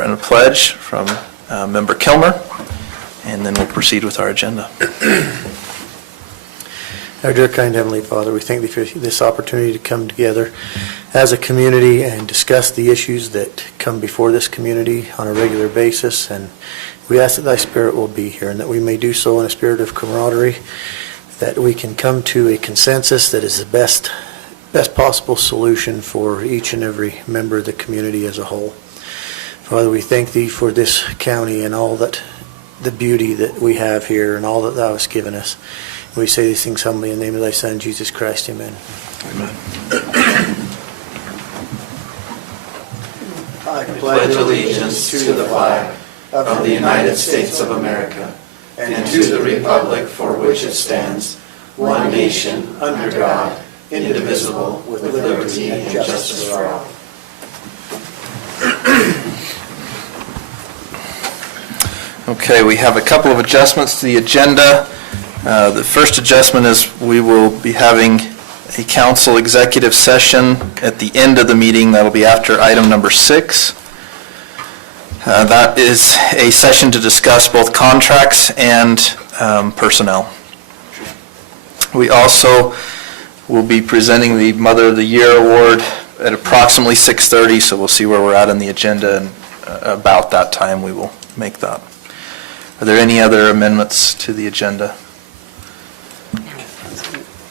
prayer and a pledge from Member Kilmer, and then we'll proceed with our agenda. Our dear kind Heavenly Father, we thank Thee for this opportunity to come together as a community and discuss the issues that come before this community on a regular basis. And we ask that Thy Spirit will be here and that we may do so in a spirit of camaraderie, that we can come to a consensus that is the best possible solution for each and every member of the community as a whole. Father, we thank Thee for this county and all that the beauty that we have here and all that Thou hast given us. We say these things humbly in the name of Thy Son, Jesus Christ. Amen. Amen. I pledge allegiance to the flag of the United States of America and to the republic for which it stands, one nation, under God, indivisible, with liberty and justice for all. Okay, we have a couple of adjustments to the agenda. The first adjustment is we will be having a council executive session at the end of the meeting. That'll be after item number 6. That is a session to discuss both contracts and personnel. We also will be presenting the Mother of the Year Award at approximately 6:30, so we'll see where we're at in the agenda, and about that time we will make that. Are there any other amendments to the agenda?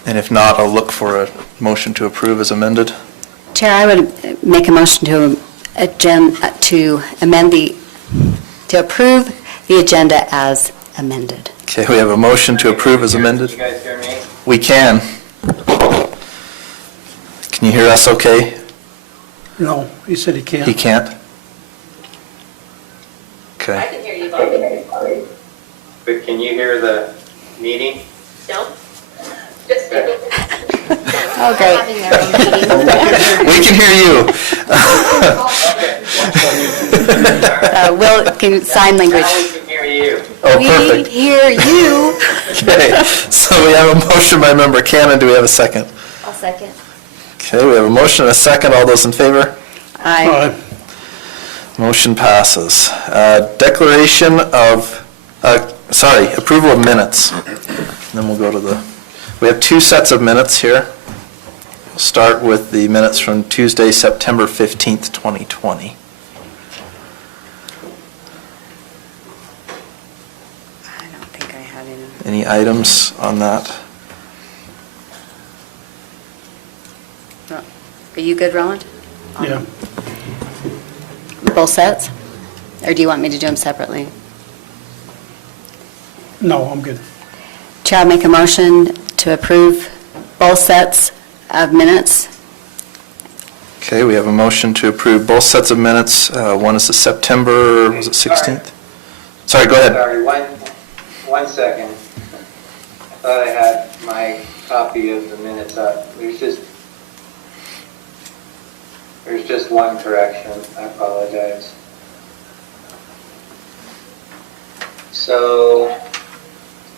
And if not, I'll look for a motion to approve as amended. Chair, I would make a motion to approve the agenda as amended. Okay, we have a motion to approve as amended. You guys hear me? We can. Can you hear us okay? No, he said he can't. He can't? I Okay. can hear you, Bob. But can you hear the meeting? No? Just kidding. Oh, great. Having their own meeting. We can hear you. Can sign language. Now we can hear you. Oh, We perfect. hear you. Okay, so we have a motion by Member Cannon. Do we have a second? I'll second. Okay, we have a motion and a second. All those in favor? Aye. Motion passes. Declaration of, approval of minutes. Then we'll go to we have 2 sets of minutes here. We'll start with the minutes from Tuesday, September 15th, 2020. I don't think I had any. Any items on that? Are you good, Roland? Yeah. Both sets? Or do you want me to do them separately? No, I'm good. Chair, I'll make a motion to approve both sets of minutes. Okay, we have a motion to approve both sets of minutes. One is the September, was it 16th? Sorry, go ahead. Sorry, one second. I thought I had my copy of the minutes up. There's just one correction. I apologize. So,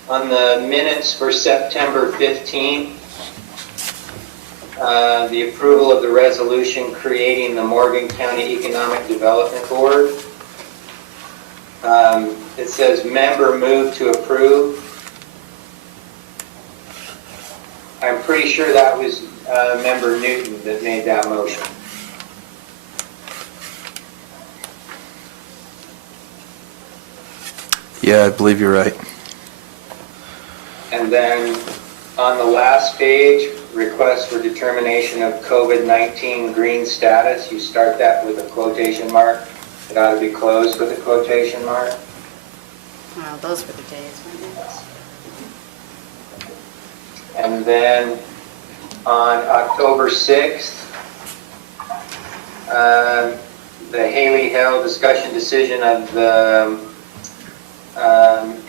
on the minutes for September 15th, the approval of the resolution creating the Morgan County Economic Development Board. It says member moved to approve. I'm pretty sure that was member Newton that made that motion. Yeah, I believe you're right. And then on the last page, request for determination of COVID-19 green status, you start that with a quotation mark. It ought to be closed with a quotation mark. Wow, those were the days, weren't they? And then on October 6th, the Haley Hill discussion decision of the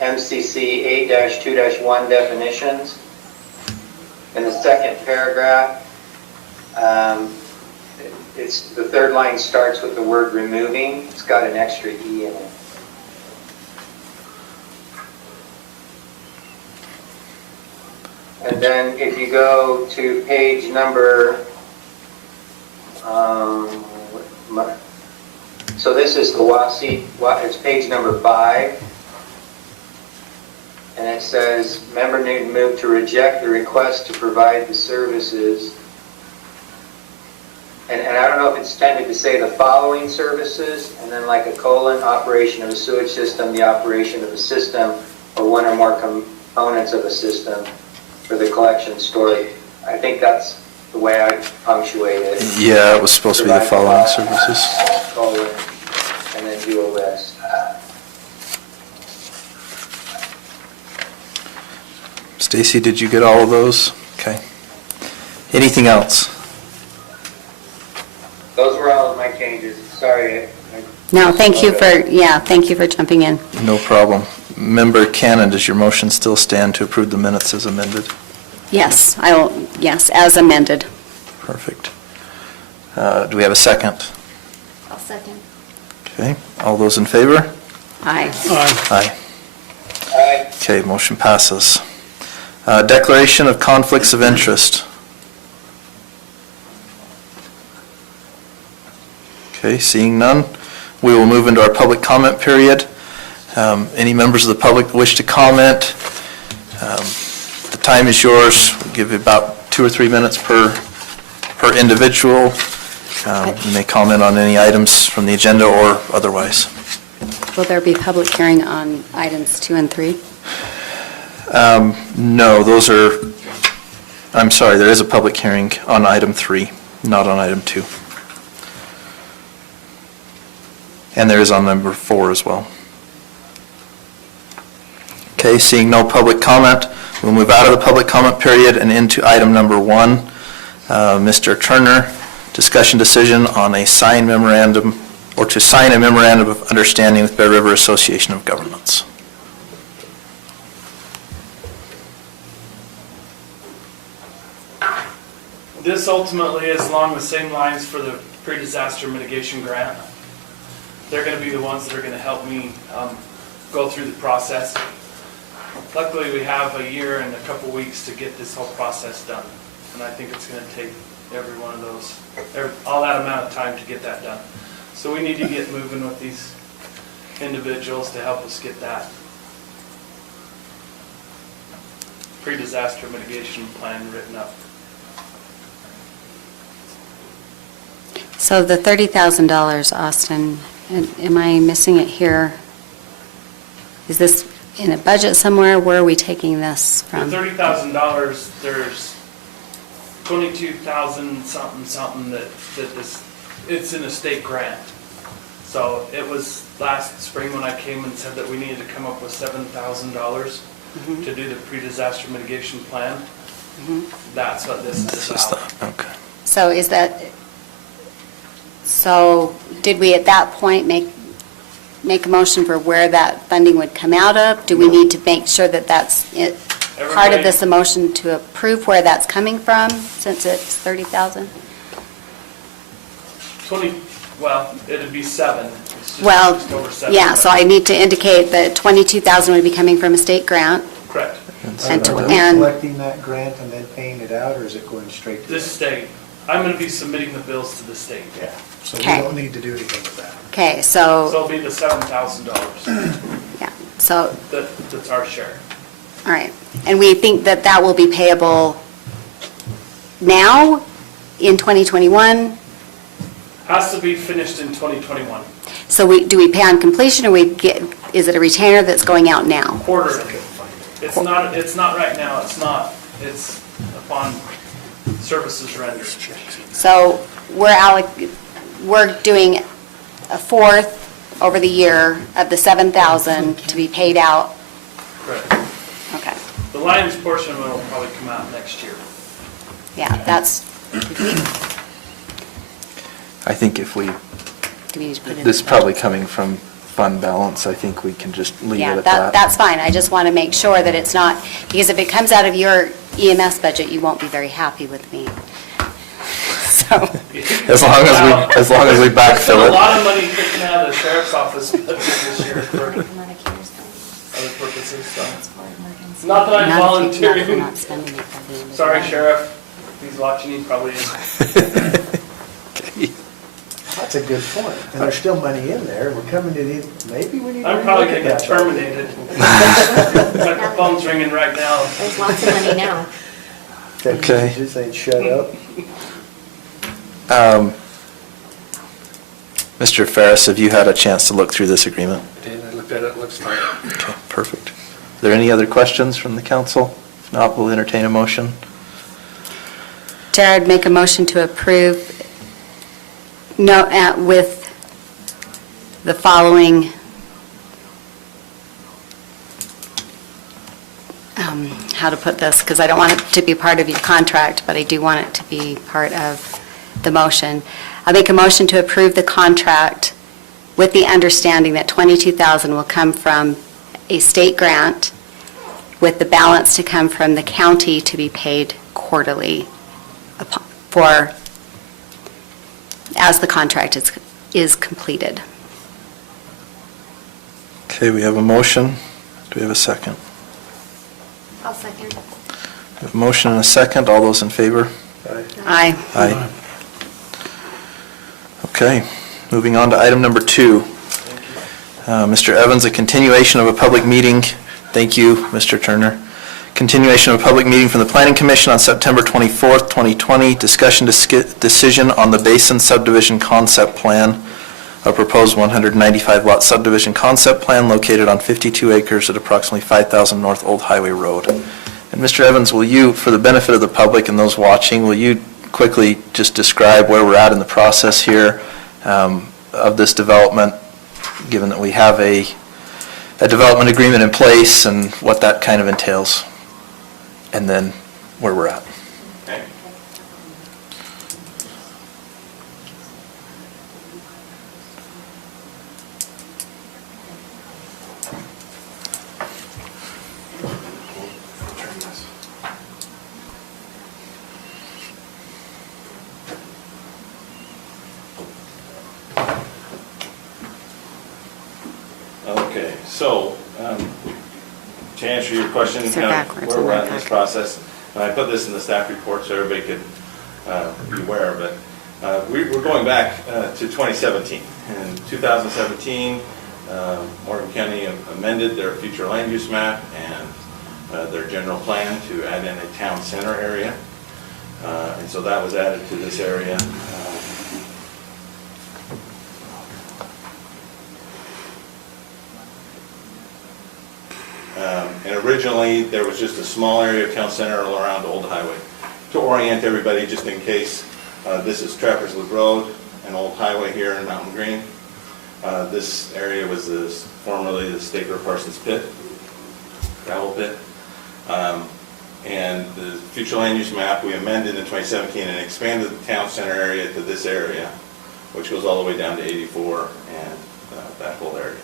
MCC 8-2-1 definitions. In the second paragraph, the third line starts with the word removing. It's got an extra E in it. And then if you go to page number So this is the WASI, it's page number 5. And it says, Member Newton moved to reject the request to provide the services. And I don't know if it's tended to say the following services, and then like a colon, operation of a sewage system, the operation of a system, or one or more components of a system for the collection storage. I think that's the way I punctuated. Yeah, it was supposed to be the following services. Colon, and then do a list. Stacy, did you get all of those? Okay. Anything else? Those were all of my changes. Sorry. No, thank you for jumping in. No problem. Member Cannon, does your motion still stand to approve the minutes as amended? Yes, yes, as amended. Perfect. Do we have a second? I'll second. Okay, all those in favor? Aye. Aye. Aye. Okay, motion passes. Declaration of conflicts of interest. Okay, seeing none, we will move into our public comment period. Any members of the public that wish to comment, the time is yours. We'll give you about 2 or 3 minutes per individual. You may comment on any items from the agenda or otherwise. Will there be public hearing on items 2 and 3? No, those are, I'm sorry, there is a public hearing on item 3, not on item 2. And there is on number 4 as well. Okay, seeing no public comment, we'll move out of the public comment period and into item number 1. Mr. Turner, discussion decision on a sign memorandum, or to sign a memorandum of understanding with Bear River Association of Governments. This ultimately is along the same lines for the pre-disaster mitigation grant. They're going to be the ones that are going to help me go through the process. Luckily, we have a year and a couple weeks to get this whole process done. And I think it's going to take every one of those, all that amount of time to get that done. So we need to get moving with these individuals to help us get that pre-disaster mitigation plan written up. So the $30,000, Austin, am I missing it here? Is this in a budget somewhere? Where are we taking this The from? $30,000, there's 22,000 something that this, it's in a state grant. So it was last spring when I came and said that we needed to come up with $7,000 to do the pre-disaster mitigation plan. That's what this is about. Okay. So is that, so did we at that point make a motion for where that funding would come out of? Do we need to make sure that that's part of this motion to approve where that's coming from, since it's 30,000? 20, well, it'd be 7. It's just Well, just over 7. yeah, so I need to indicate that 22,000 would be coming from a state grant. Correct. And Are we collecting that grant and then paying it out, or is it going straight to? This state, I'm going to be submitting the bills to the state. Yeah, so we Okay. don't need to do anything with that. Okay, So so, it'll be the $7,000. yeah, so, That's our share. all right. And we think that that will be payable now, in 2021? Has to be finished in 2021, So do we pay on completion, or is it a retainer that's going out now? quarterly. It's not right now, it's upon services rendered. So we're doing a fourth over the year of the 7,000 to be paid out. Correct. Okay, The Lions portion of it will probably come out next year. yeah, that's, I think if we, do we need to put it in? this is probably coming from fund balance, I think we can just leave it Yeah, at that. that's fine. I just want to make sure that it's not, because if it comes out of your EMS budget, you won't be very happy with me. So, As long as we There's been backfill a it. lot of money taken out of the sheriff's office budget this year for other purposes, so. Not that I'm not if you're volunteering. not spending it by the end of the Sorry, day. Sheriff, if he's watching, he probably is. Okay. That's a good point. And there's still money in there. We're coming to the, maybe we need to. I'm probably relook gonna at get that. terminated. My phone's ringing right now. There's lots of money now. Okay. Just saying, shut up. Mr. Ferris, have you had a chance to look through this agreement? I did, I looked at it, looks fine. Okay, perfect. Are there any other questions from the council? If not, we'll entertain a motion. Jared, make a motion to approve, with the following, how to put this, because I don't want it to be part of your contract, but I do want it to be part of the motion. I make a motion to approve the contract with the understanding that $22,000 will come from a state grant, with the balance to come from the county to be paid quarterly as the contract is completed. Okay, we have a motion. Do we have a second? I'll second. We have a motion and a second. All those in favor? Aye. Aye. Okay, moving on to item number 2. Mr. Evans, a continuation of a public meeting. Thank you, Mr. Turner. Continuation of a public meeting from the Planning Commission on September 24th, 2020. Discussion decision on the Basin Subdivision Concept Plan, a proposed 195-lot subdivision concept plan located on 52 acres at approximately 5,000 North Old Highway Road. And Mr. Evans, will you, for the benefit of the public and those watching, will you quickly just describe where we're at in the process here of this development, given that we have a development agreement in place and what that kind of entails, and then where we're at? Okay. Okay, so, to answer your question, So kind of backwards where in we're that at in this packet. process, and I put this in the staff report so everybody could be aware, but we're going back to 2017. In 2017, Morgan County amended their future land use map and their general plan to add in a town center area. And so that was added to this area. And originally, there was just a small area of town center all around Old Highway. To orient everybody, just in case, this is Trappers Loop Road, an old highway here in Mountain Green. This area was formerly the Staker Parsons Pit, gravel pit. And the future land use map, we amended in 2017 and expanded the town center area to this area, which goes all the way down to 84 and that whole area.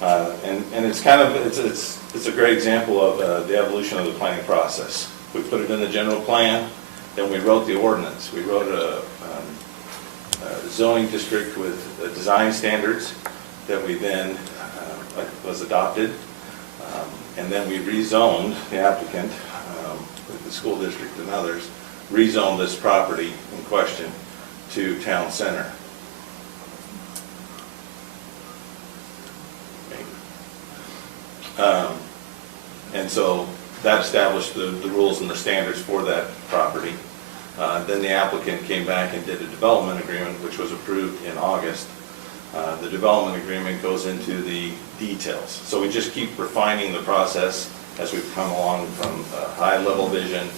And it's kind of, it's a great example of the evolution of the planning process. We put it in the general plan, then we wrote the ordinance. We wrote a zoning district with design standards that we then, was adopted. And then we rezoned, the applicant, with the school district and others, rezoned this property in question to town center. And so that established the rules and the standards for that property. Then the applicant came back and did a development agreement, which was approved in August. The development agreement goes into the details. So we just keep refining the process as we've come along from high-level vision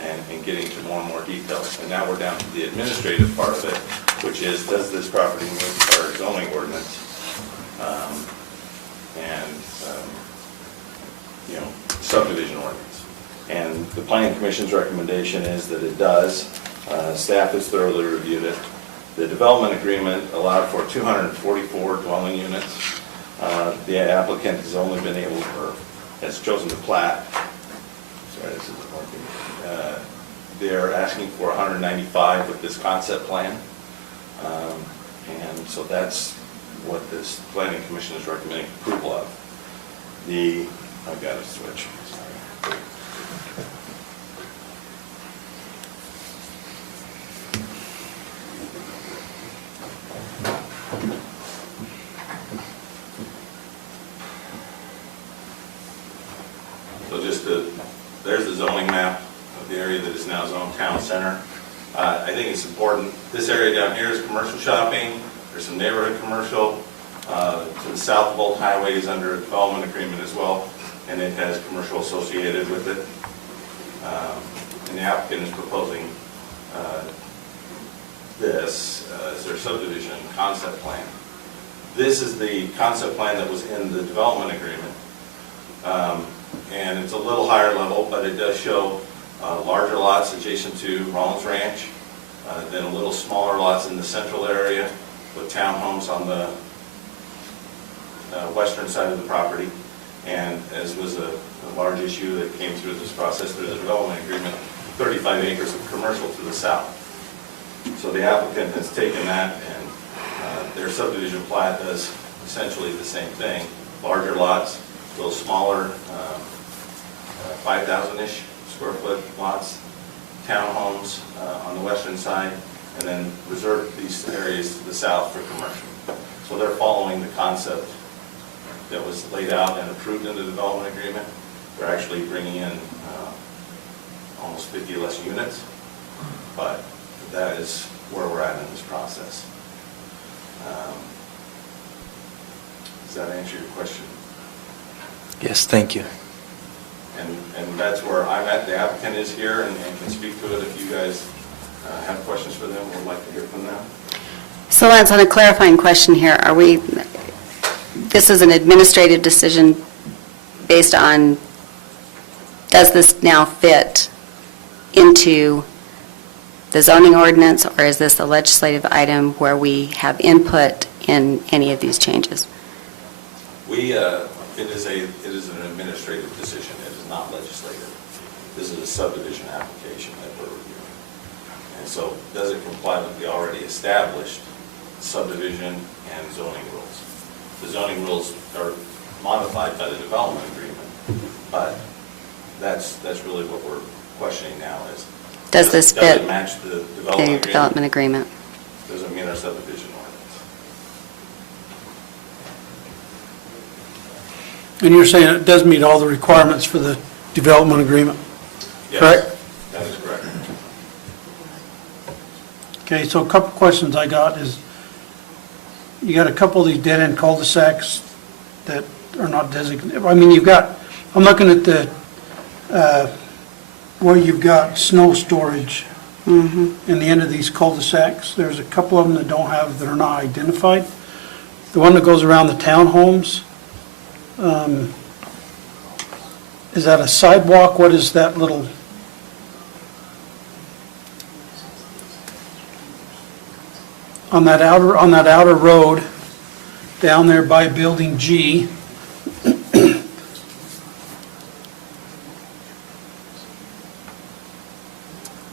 and getting to more and more details. And now we're down to the administrative part of it, which is, does this property meet our zoning ordinance? Subdivision ordinance. And the Planning Commission's recommendation is that it does. Staff has thoroughly reviewed it. The development agreement allowed for 244 dwelling units. The applicant has only been able, or has chosen to plat. Sorry, this isn't working. They're asking for 195 with this concept plan. And so that's what this Planning Commission is recommending approval of. I've got to switch, sorry. there's the zoning map of the area that is now Zone Town Center. I think it's important, this area down here is commercial shopping, there's some neighborhood commercial. To the south of Old Highway is under a development agreement as well, and it has commercial associated with it. And the applicant is proposing this as their subdivision concept plan. This is the concept plan that was in the development agreement. And it's a little higher level, but it does show larger lots adjacent to Rollins Ranch, then a little smaller lots in the central area with townhomes on the western side of the property. And as was a large issue that came through this process, through the development agreement, 35 acres of commercial to the south. So the applicant has taken that, and their subdivision plat does essentially the same thing. Larger lots, a little smaller, 5,000-ish square foot lots, townhomes on the western side, and then reserve these areas to the south for commercial. So they're following the concept that was laid out and approved in the development agreement. They're actually bringing in almost 50 less units, but that is where we're at in this process. Does that answer your question? Yes, thank you. And that's where I'm at. The applicant is here and can speak to it if you guys have questions for them or would like to hear from them. So Lance, on a clarifying question here, this is an administrative decision based on, does this now fit into the zoning ordinance, or is this a legislative item where we have input in any of these changes? It is an administrative decision. It is not legislative. This is a subdivision application that we're reviewing. And so does it comply with the already established subdivision and zoning rules? The zoning rules are modified by the development agreement, but that's really what we're questioning now is, Does this does fit it match the the development agreement? Does it meet our subdivision ordinance? And you're saying it does meet all the requirements for the development agreement? Yes, Correct. that is correct. Okay, so a couple questions I got is, you got a couple of these dead-end cul-de-sacs that are not designated. I mean, I'm looking at the, where you've got snow storage in the end of these cul-de-sacs. There's a couple of them that are not identified. The one that goes around the townhomes, is that a sidewalk? What is that little? On that outer road, down there by Building G.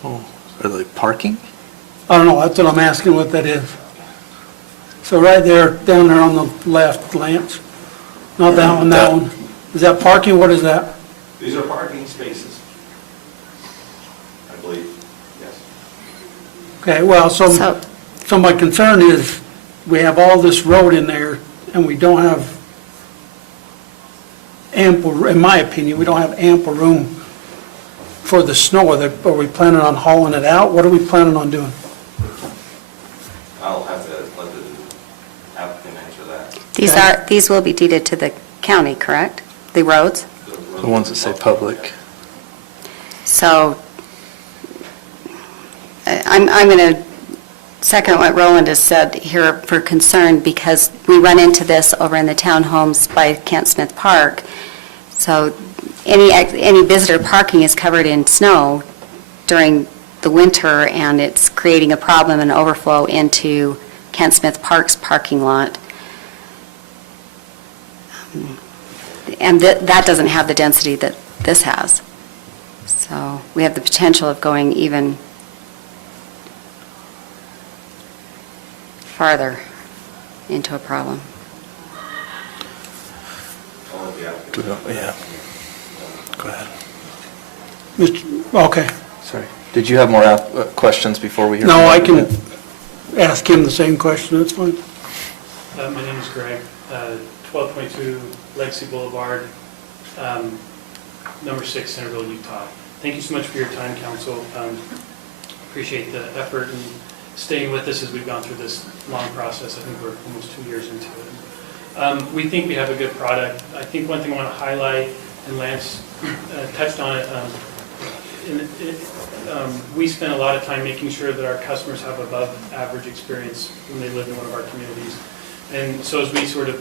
Are they parking? I don't know, that's what I'm asking what that is. So right there, down there on the left, Lance, not that one, that one. Is that parking? What is that? These are parking spaces, I believe, yes. Okay, well, so my concern is, we have all this road in there, and we don't have ample, in my opinion, we don't have ample room for the snow. Are we planning on hauling it out? What are we planning on doing? I'll have to let the applicant answer that. These will be deeded to the county, correct? The roads? The ones that say public. So I'm going to second what Roland has said here for concern, because we run into this over in the townhomes by Kent Smith Park. So any visitor parking is covered in snow during the winter, and it's creating a problem and overflow into Kent Smith Park's parking lot. And that doesn't have the density that this has. So we have the potential of going even farther into a problem. I'll let the applicant. Yeah. Go ahead. Okay. Sorry. Did you have more questions before we hear? No, from I the can applicant? ask him the same question, that's fine. My name is Greg, 1222 Legacy Boulevard. number 6, Centerville, Utah. Thank you so much for your time, council. Appreciate the effort and staying with us as we've gone through this long process. I think we're almost 2 years into it. We think we have a good product. I think one thing I want to highlight, and Lance touched on it, we spend a lot of time making sure that our customers have above average experience when they live in one of our communities. And so as we sort of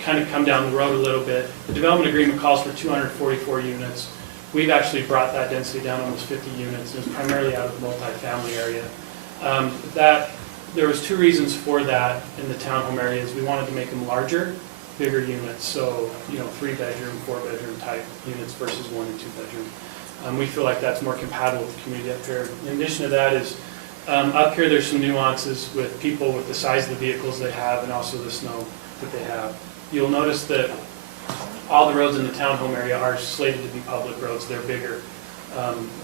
kind of come down the road a little bit, the development agreement calls for 244 units. We've actually brought that density down almost 50 units, and it's primarily out of the multifamily area. There was 2 reasons for that in the townhome areas. We wanted to make them larger, bigger units, so 3-bedroom, 4-bedroom type units versus 1 and 2-bedroom. We feel like that's more compatible with the community up here. In addition to that is, up here there's some nuances with people with the size of the vehicles they have and also the snow that they have. You'll notice that all the roads in the townhome area are slated to be public roads. They're bigger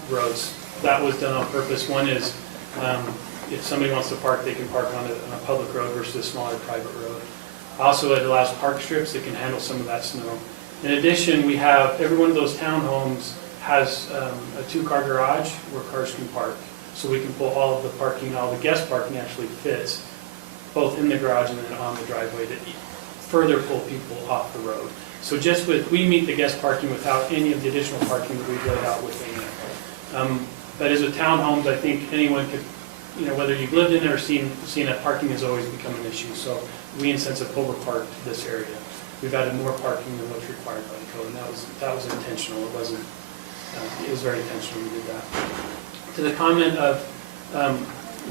roads. That was done on purpose. One is, if somebody wants to park, they can park on a public road versus a smaller private road. Also, it allows park strips that can handle some of that snow. In addition, we have, every one of those townhomes has a 2-car garage where cars can park. So we can pull all of the parking, all the guest parking actually fits, both in the garage and then on the driveway to further pull people off the road. So just we meet the guest parking without any of the additional parking that we've laid out within it. But as with townhomes, I think anyone could, whether you've lived in it or seen it, parking has always become an issue. So we in sense have overparked this area. We've added more parking than what's required by the code, and that was intentional. It wasn't. It was very intentional we did that. To the comment of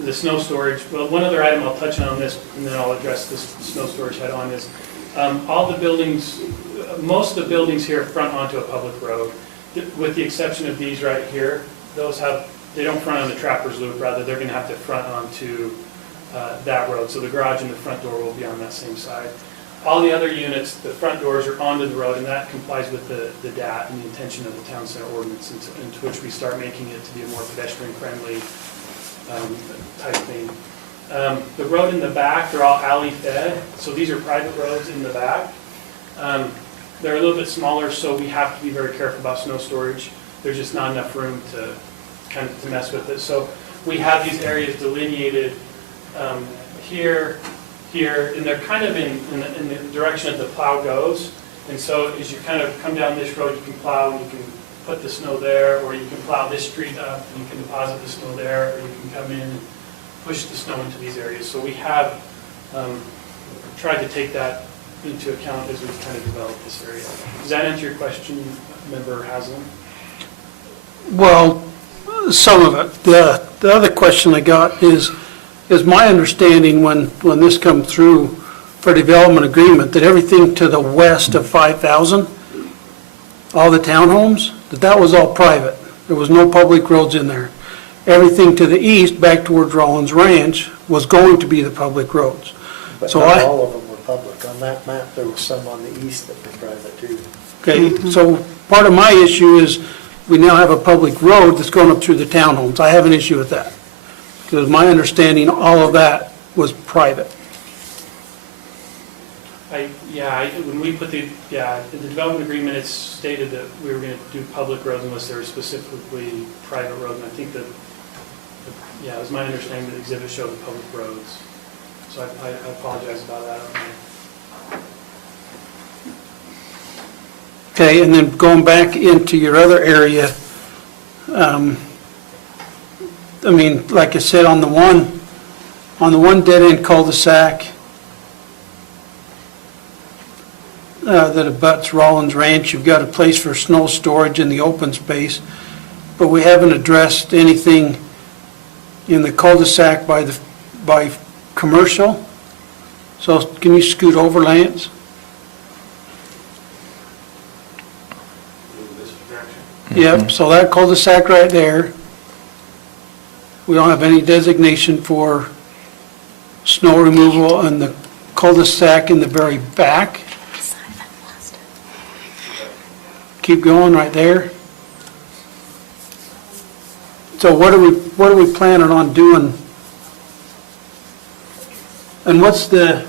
the snow storage, well, one other item I'll touch on this, and then I'll address this snow storage head on, is all the buildings, most of the buildings here front onto a public road, with the exception of these right here. They don't front on the Trapper's Loop, rather they're going to have to front onto that road. So the garage and the front door will be on that same side. All the other units, the front doors are onto the road, and that complies with the DAT and the intention of the town center ordinance, into which we start making it to be a more pedestrian-friendly type thing. The road in the back, they're all alley-fed, so these are private roads in the back. They're a little bit smaller, so we have to be very careful about snow storage. There's just not enough room to kind of mess with it. So we have these areas delineated here, and they're kind of in the direction that the plow goes. And so as you kind of come down this road, you can plow and you can put the snow there, or you can plow this street up and you can deposit the snow there, or you can come in and push the snow into these areas. So we have tried to take that into account as we've kind of developed this area. Does that answer your question, Member Haslam? Well, some of it. The other question I got is my understanding when this comes through for development agreement, that everything to the west of 5,000, all the townhomes, that was all private. There was no public roads in there. Everything to the east, back towards Rollins Ranch, was going to be the public roads. But So not all of them were public. On that map, there was some on the east that were private too. Okay, so part of my issue is we now have a public road that's going up through the townhomes. I have an issue with that. Because my understanding, all of that was private. When we put in the development agreement, it's stated that we were going to do public roads unless they were specifically private roads. And I think that, it was my understanding that the exhibit showed the public roads. So I apologize about that. Okay, and then going back into your other area, like I said, on the one dead-end cul-de-sac that abuts Rollins Ranch, you've got a place for snow storage in the open space, but we haven't addressed anything in the cul-de-sac by commercial. So can you scoot over, Lance? Move this direction. Yep, so that cul-de-sac right there, we don't have any designation for snow removal, and the cul-de-sac in the very back. Keep going right there. So what are we planning on doing? And what's the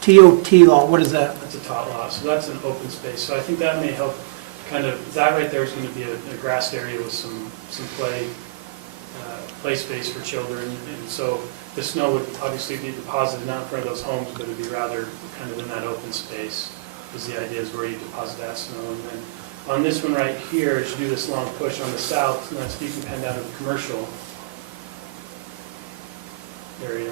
TOT law? What is that? That's a tot lot, so that's an open space. So I think that may help kind of, that right there is going to be a grassed area with some play space for children. And so the snow would obviously be deposited not in front of those homes, but it'd be rather kind of in that open space, is the idea, is where you deposit that snow. And then on this one right here, as you do this long push on the south, and that's, you can pen down to the commercial area,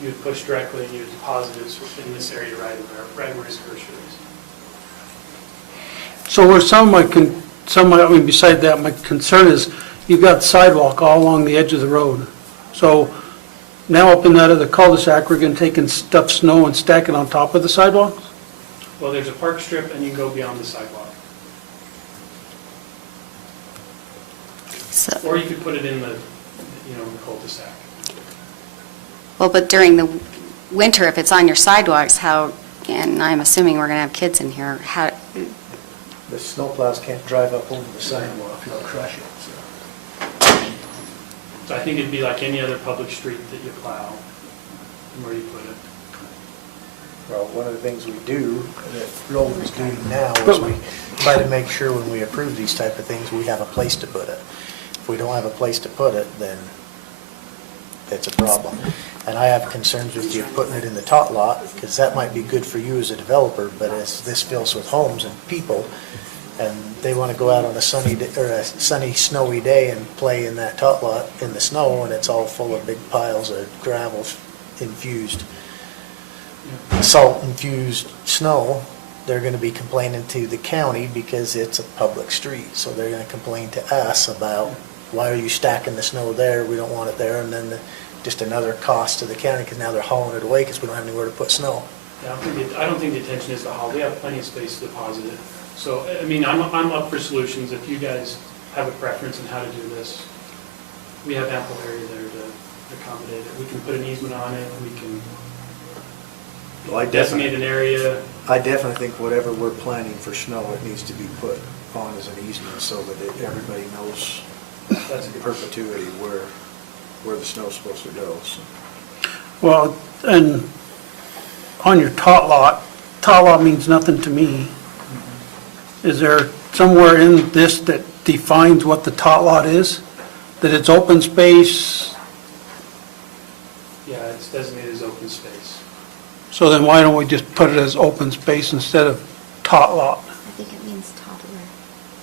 you would push directly and you would deposit it in this area right where his cursor is. So where I mean, beside that, my concern is you've got sidewalk all along the edge of the road. So now up in that other cul-de-sac, we're going to take and stuff snow and stack it on top of the sidewalks? Well, there's a park strip and you can go beyond the sidewalk. So, Or you could put it in the, in the cul-de-sac. well, but during the winter, if it's on your sidewalks, how, and I'm assuming we're going to have kids in here, how, The snowplows can't drive up over the sidewalk, they'll crush it, so. So I think it'd be like any other public street that you plow, and where you put it. Well, one of the things we do, that Roland's doing now, is we try to make sure when we approve these type of things, we have a place to put it. If we don't have a place to put it, then it's a problem. And I have concerns with you putting it in the tot lot, because that might be good for you as a developer, but as this fills with homes and people, and they want to go out on a sunny, snowy day and play in that tot lot in the snow, and it's all full of big piles of gravel infused, salt-infused snow, they're going to be complaining to the county because it's a public street. So they're going to complain to us about, why are you stacking the snow there? We don't want it there. And then just another cost to the county because now they're hauling it away because we don't have anywhere to put snow. Yeah, I don't think the intention is to haul. We have plenty of space to deposit it. So, I mean, I'm up for solutions if you guys have a preference on how to do this. We have ample area there to accommodate it. We can put an easement on it, we can Well, I designate an area. I definitely think whatever we're planning for snow, it needs to be put on as an easement so that everybody knows That's in perpetuity where the snow's supposed to go. So. Well, and on your tot lot means nothing to me. Is there somewhere in this that defines what the tot lot is? That it's open space? Yeah, it's designated as open space. So then why don't we just put it as open space instead of tot lot? I think it means toddler.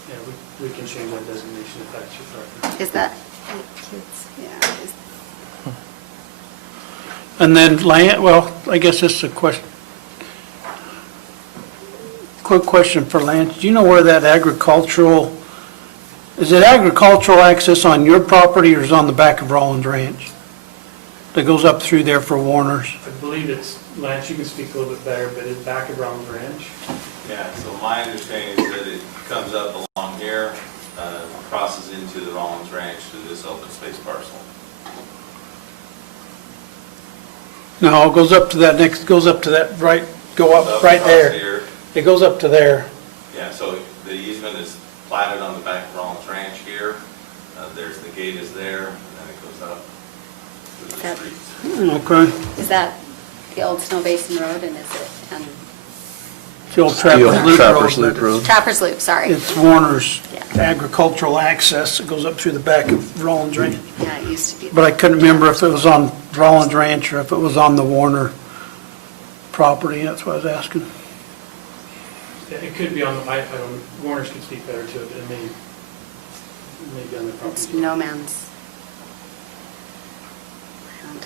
Yeah, we can change that designation if that's your preference. is that, Kids. yeah, is- And then land, well, I guess this is a question. Quick question for Lance. Do you know where that is it agricultural access on your property or is it on the back of Rollins Ranch? That goes up through there for Warner's? I believe it's, Lance, you can speak a little bit better, but it's back around the ranch. Yeah, so my understanding is that it comes up along here, crosses into the Rollins Ranch through this open space parcel. No, it goes up to that right, go up right across there. here. It goes up to there. Yeah, so the easement is platted on the back of Rollins Ranch here. There's, the gate is there, and then it goes up through the That- streets. Okay. is that the old Snow Basin Road, and is it, The old Trappers Loop Road. Trappers Loop, sorry. It's Warner's Yeah. agricultural access. It goes up through the back of Rollins Ranch. Yeah, it used to be. But I couldn't remember if it was on Rollins Ranch or if it was on the Warner property. That's what I was asking. Yeah, it could be on the, I don't, Warner's could speak better to it, but it may be on the It's property. no man's land.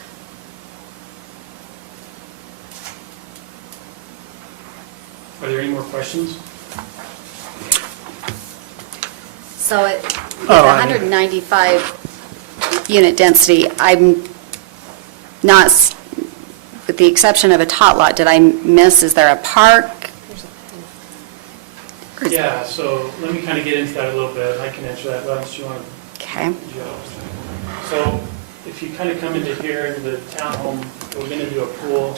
Are there any more questions? So with Oh, 195 unit density, I'm not, with the exception of a tot lot, did I miss, is there a park? Or is- Yeah, so let me kind of get into that a little bit. I can answer that, Lance, do you want to? Okay, So if you kind of come into here, into the townhome, we're going to do a pool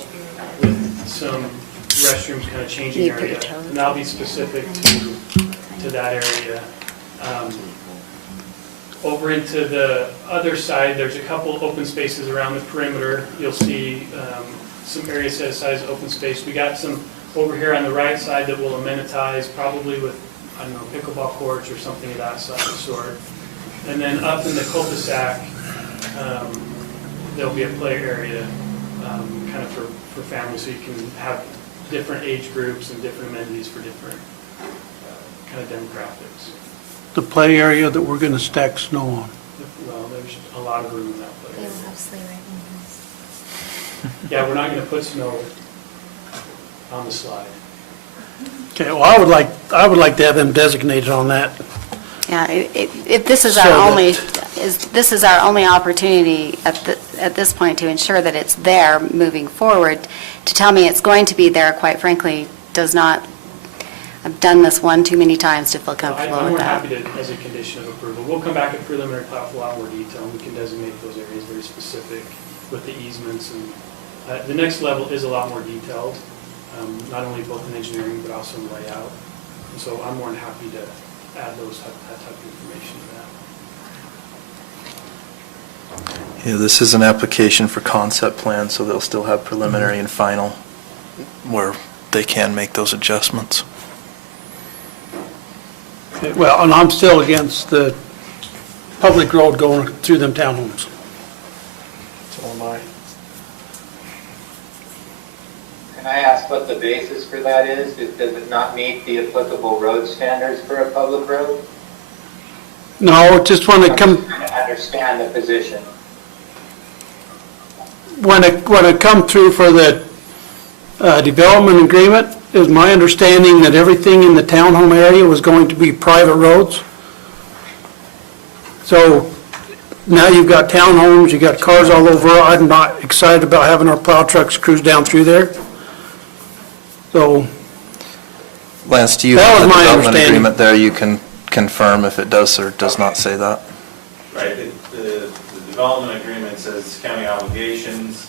with some restrooms, kind of changing You put your area. toes. And that'll be specific to that area. Over into the other side, there's a couple open spaces around the perimeter. You'll see some area set aside as open space. We got some over here on the right side that will amenitize, probably with I don't know, pickleball courts or something of that sort. And then up in the cul-de-sac, there'll be a play area, kind of for families, so you can have different age groups and different amenities for different kind of demographics. The play area that we're going to stack snow on. Well, there's a lot of room in that play They area. will have sleigh riding. Yeah, we're not going to put snow on the slide. Okay, well, I would like to have them designated on that. Yeah, if this is So our that- only, this is our only opportunity at this point to ensure that it's there moving forward. To tell me it's going to be there, quite frankly, does not, I've done this one too many times to feel comfortable I'm with more that. happy to, as a condition of approval. We'll come back at preliminary plat with a lot more detail, and we can designate those areas very specific with the easements. And the next level is a lot more detailed, not only both in engineering, but also in layout. And so I'm more than happy to add that type of information to that. Yeah, this is an application for concept plan, so they'll still have preliminary and final where they can make those adjustments. Okay, well, and I'm still against the public road going through them townhomes. So am I. Can I ask what the basis for that is? Does it not meet the applicable road standards for a public road? No, just when it come, I'm trying to understand the position. when it come through for the development agreement, it was my understanding that everything in the townhome area was going to be private roads. So now you've got townhomes, you've got cars all over. I'm not excited about having our plow trucks cruise down through there. So, Lance, do you That have the was my development understanding. agreement there? You can confirm if it does or does not say that. Right, the development agreement says county obligations.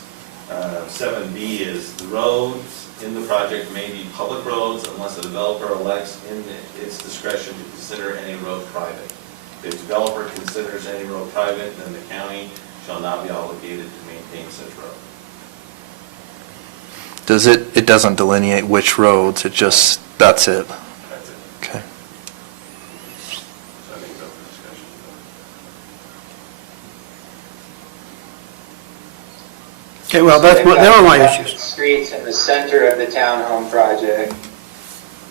7B is the roads in the project may be public roads unless the developer elects in its discretion to consider any road private. If the developer considers any road private, then the county shall not be obligated to maintain such road. Does it doesn't delineate which roads, it just, that's it. That's it. Okay. So I think it's up for discussion. okay, well, they were my issues. Streets in the center of the townhome project,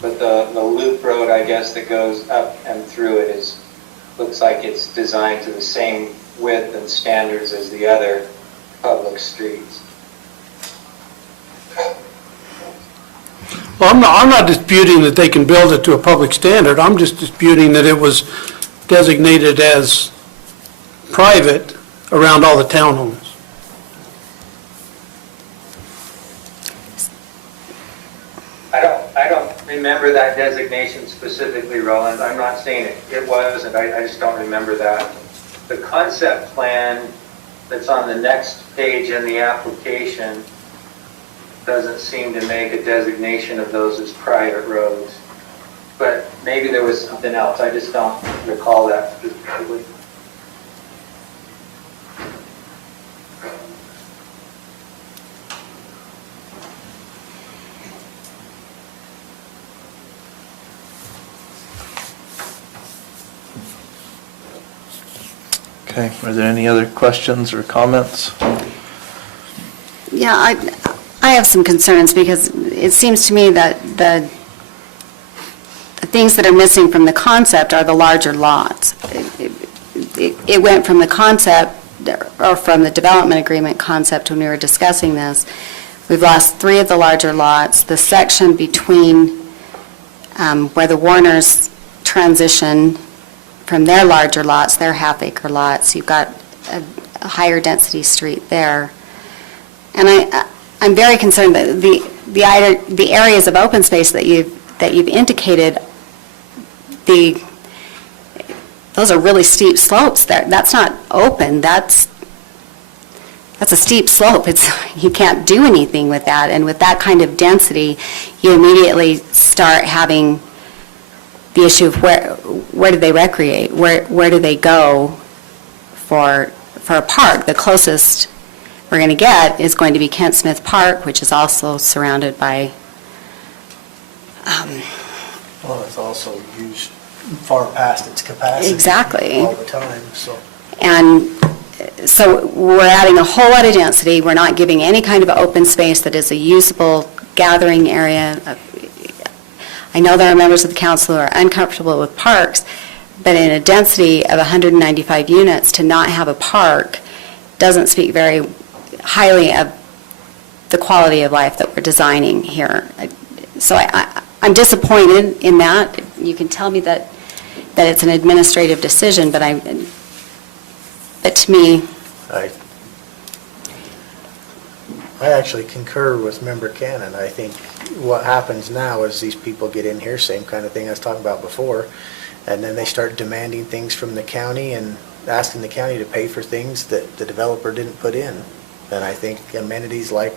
but the loop road, I guess, that goes up and through it looks like it's designed to the same width and standards as the other public streets. Well, I'm not disputing that they can build it to a public standard. I'm just disputing that it was designated as private around all the townhomes. I don't remember that designation specifically, Roland. I'm not saying it wasn't, I just don't remember that. The concept plan that's on the next page in the application doesn't seem to make a designation of those as private roads. But maybe there was something else, I just don't recall that specifically. Okay, are there any other questions or comments? Yeah, I have some concerns because it seems to me that the things that are missing from the concept are the larger lots. It went from the concept, or from the development agreement concept when we were discussing this. We've lost 3 of the larger lots. The section between where the Warners transition from their larger lots, their half-acre lots, you've got a higher density street there. And I'm very concerned that the areas of open space that you've indicated, those are really steep slopes. That's not open. That's a steep slope. You can't do anything with that. And with that kind of density, you immediately start having the issue of where do they recreate? Where do they go for a park? The closest we're going to get is going to be Kent Smith Park, which is also surrounded by Well, it's also used far past its capacity. Exactly. All the time, so. And so we're adding a whole lot of density. We're not giving any kind of open space that is a usable gathering area. I know there are members of the council who are uncomfortable with parks, but in a density of 195 units, to not have a park doesn't speak very highly of the quality of life that we're designing here. So I'm disappointed in that. You can tell me that it's an administrative decision, but to me, I actually concur with Member Cannon. I think what happens now is these people get in here, same kind of thing I was talking about before, and then they start demanding things from the county and asking the county to pay for things that the developer didn't put in. And I think amenities like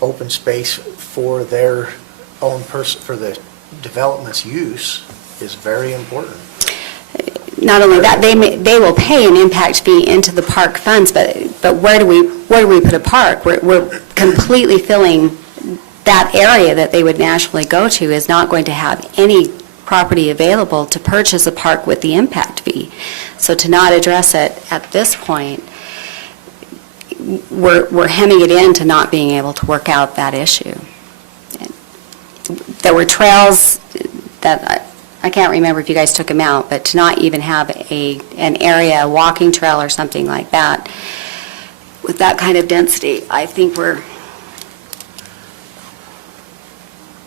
open space for their own for the development's use is very important. not only that, they will pay an impact fee into the park funds, but where do we put a park? We're completely filling that area that they would naturally go to is not going to have any property available to purchase a park with the impact fee. So to not address it at this point, we're hemming it in to not being able to work out that issue. There were trails that I can't remember if you guys took them out, but to not even have an area, a walking trail or something like that, with that kind of density, I think we're...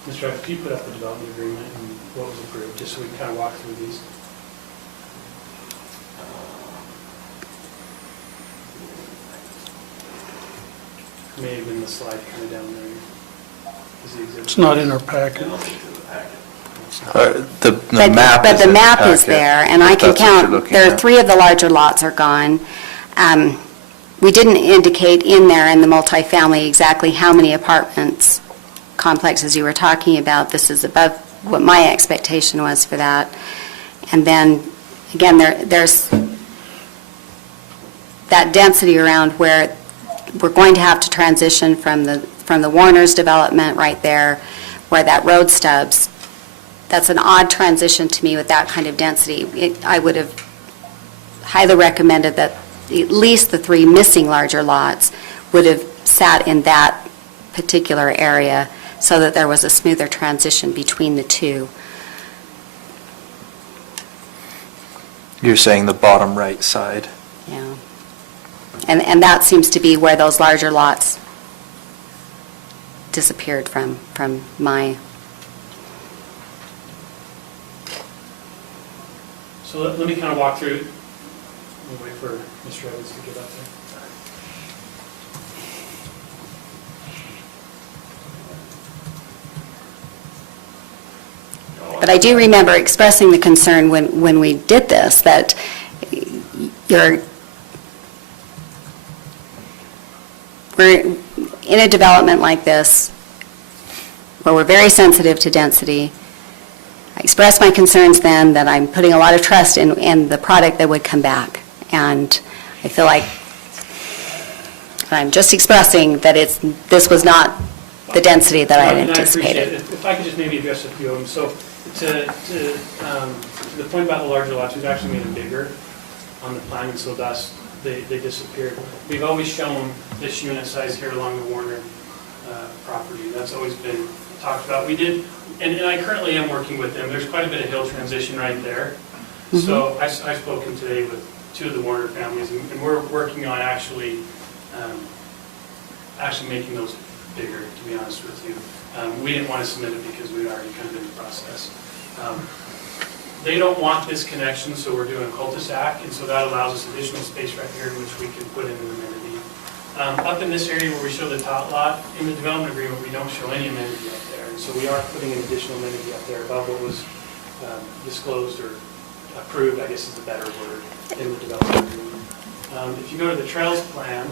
Mr. Evans, could you put up the development agreement and what was approved, just so we can kind of walk through these? May have been the slide kind of down there. Is the exhibit? It's not in our packet. The map But is the in map is packet, there, and I if can that's what you're count, looking there are at. 3 of the larger lots are gone. We didn't indicate in there in the multifamily exactly how many apartments complexes you were talking about. This is above what my expectation was for that. And then, again, there's that density around where we're going to have to transition from the Warner's development right there, where that road stubs. That's an odd transition to me with that kind of density. I would have highly recommended that at least the 3 missing larger lots would have sat in that particular area so that there was a smoother transition between the 2. You're saying the bottom right side. Yeah. And that seems to be where those larger lots disappeared from my... So let me kind of walk through. We'll wait for Mr. Evans to get up there. But I do remember expressing the concern when we did this, that we're in a development like this, where we're very sensitive to density. I expressed my concerns then that I'm putting a lot of trust in the product that would come back. And I feel like I'm just expressing that this was not the density that I had And anticipated. I appreciate it. If I could just maybe address a few of them. So to the point about the larger lots, we've actually made them bigger on the plan, and so thus they disappeared. We've always shown this unit size here along the Warner property. That's always been talked about. We did, and I currently am working with them. There's quite a bit of hill transition right there. So I've spoken today with 2 of the Warner families, and we're working on actually making those bigger, to be honest with you. We didn't want to submit it because we'd already kind of in the process. They don't want this connection, so we're doing a cul-de-sac, and so that allows us additional space right here in which we can put in an amenity. Up in this area where we show the tot lot, in the development agreement, we don't show any amenity up there. And so we are putting an additional amenity up there above what was disclosed or approved, I guess is the better word, in the development agreement. If you go to the trails plan,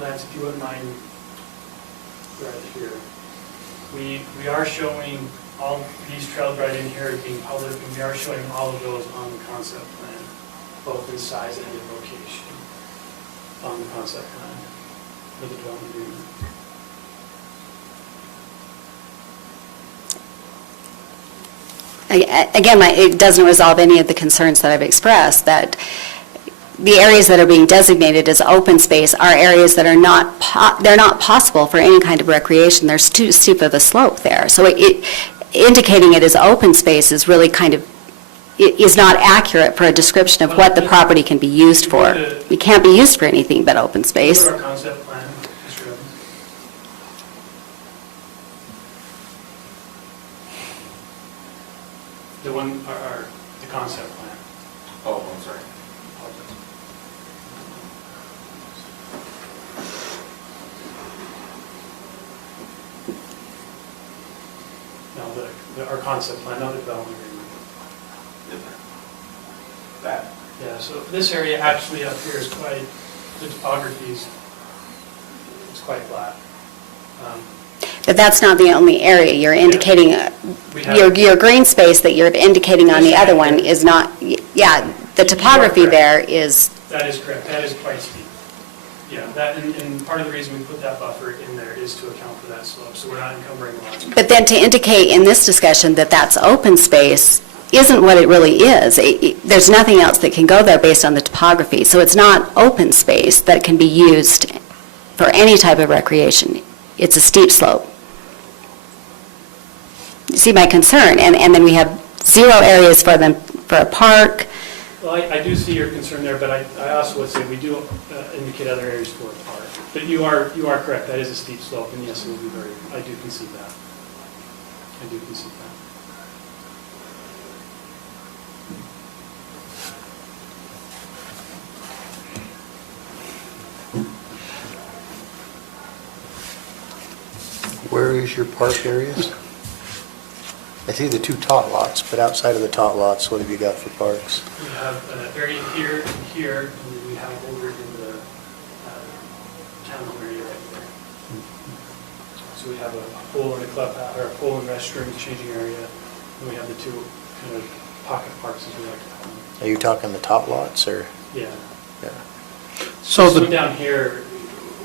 Lance, if you wouldn't mind, right here, we are showing all these trails right in here being public, and we are showing all of those on the concept plan, both in size and in location, on the concept plan for the development agreement. Again, it doesn't resolve any of the concerns that I've expressed, that the areas that are being designated as open space are areas that are they're not possible for any kind of recreation. There's too steep of a slope there. So indicating it as open space is really is not accurate for a description of what the property can be used for. It can't be used for anything but open space. Our concept plan, Mr. Evans. The one, the concept plan. Oh, I'm sorry. No, our concept plan, not the development agreement. That? Yeah, so this area actually up here is the topography is quite flat. But that's not the only area. You're indicating, We have- your green space that you're indicating on the other one is not, yeah, the topography there is, That is correct, that is quite steep. Yeah, that, and part of the reason we put that buffer in there is to account for that slope, so we're not encumbering lots. but then to indicate in this discussion that that's open space isn't what it really is. There's nothing else that can go there based on the topography. So it's not open space that can be used for any type of recreation. It's a steep slope. You see my concern? And then we have 0 areas for a park. Well, I do see your concern there, but I also would say we do indicate other areas for a park. But you are correct, that is a steep slope, and yes, it will be I do concede that. I do concede that. Where is your park areas? I see the 2 tot lots, but outside of the tot lots, what have you got for parks? We have an area here and here, and then we have over in the townhome area right there. So we have a pool and a clubhouse, or a pool and restroom changing area, and we have the 2 kind of pocket parks, as we like to call them. Are you talking the tot lots, or? Yeah. Yeah. So this one down here,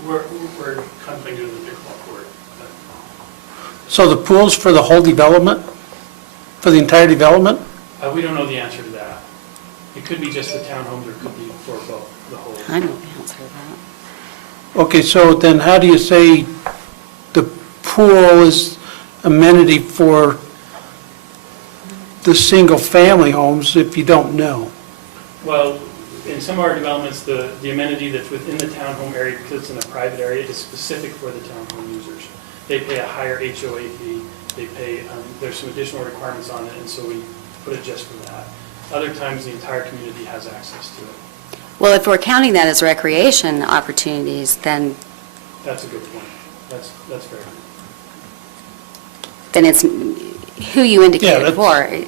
we're contemplating doing the pickleball court. So the pool's for the whole development? For the entire development? We don't know the answer to that. It could be just the townhomes, or it could be for both, the whole. I know the answer to that. Okay, so then how do you say the pool is amenity for the single-family homes if you don't know? Well, in some of our developments, the amenity that's within the townhome area, because it's in a private area, is specific for the townhome users. They pay a higher HOA fee, they pay, there's some additional requirements on it, and so we put it just for that. Other times, the entire community has access to it. Well, if we're counting that as recreation opportunities, then That's a good point. That's fair. it's who you indicate Yeah, it that's- for. Yeah.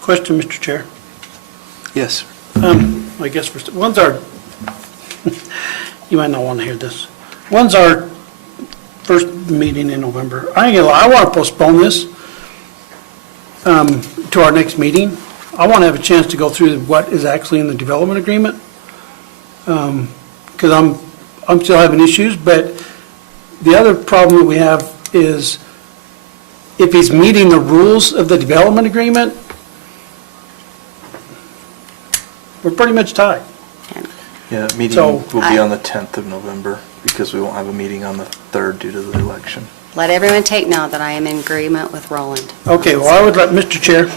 Question, Mr. Chair. Yes. I guess one's our, you might not want to hear this. One's our first meeting in November. I want to postpone this to our next meeting. I want to have a chance to go through what is actually in the development agreement. Because I'm still having issues, but the other problem that we have is if he's meeting the rules of the development agreement, we're pretty much tied. Yeah, meeting So- will be on the 10th of November because we won't have a meeting on the 3rd due to the election. Let everyone take note that I am in agreement with Roland. Okay, well, I would like, Mr. Chair,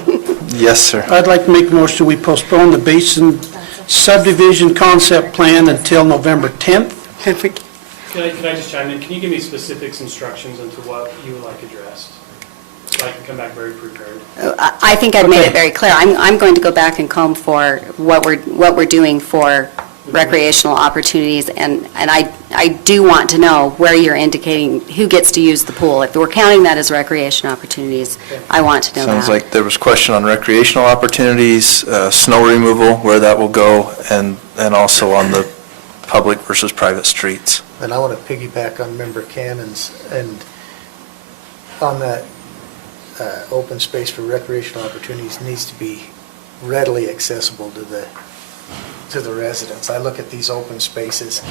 Yes, sir. I'd like to make a motion, we postpone the Basin subdivision concept plan until November 10th. Could I just chime in? Can you give me specifics, instructions into what you would like addressed? So I can come back very prepared. I think I've made Okay. it very clear. I'm going to go back and comb for what we're doing for recreational opportunities, and I do want to know where you're indicating who gets to use the pool. If we're counting that as recreation opportunities, I want to know that. Sounds like there was question on recreational opportunities, snow removal, where that will go, and also on the public versus private streets. And I want to piggyback on Member Cannon's, and on that open space for recreational opportunities needs to be readily accessible to the residents. I look at these open spaces,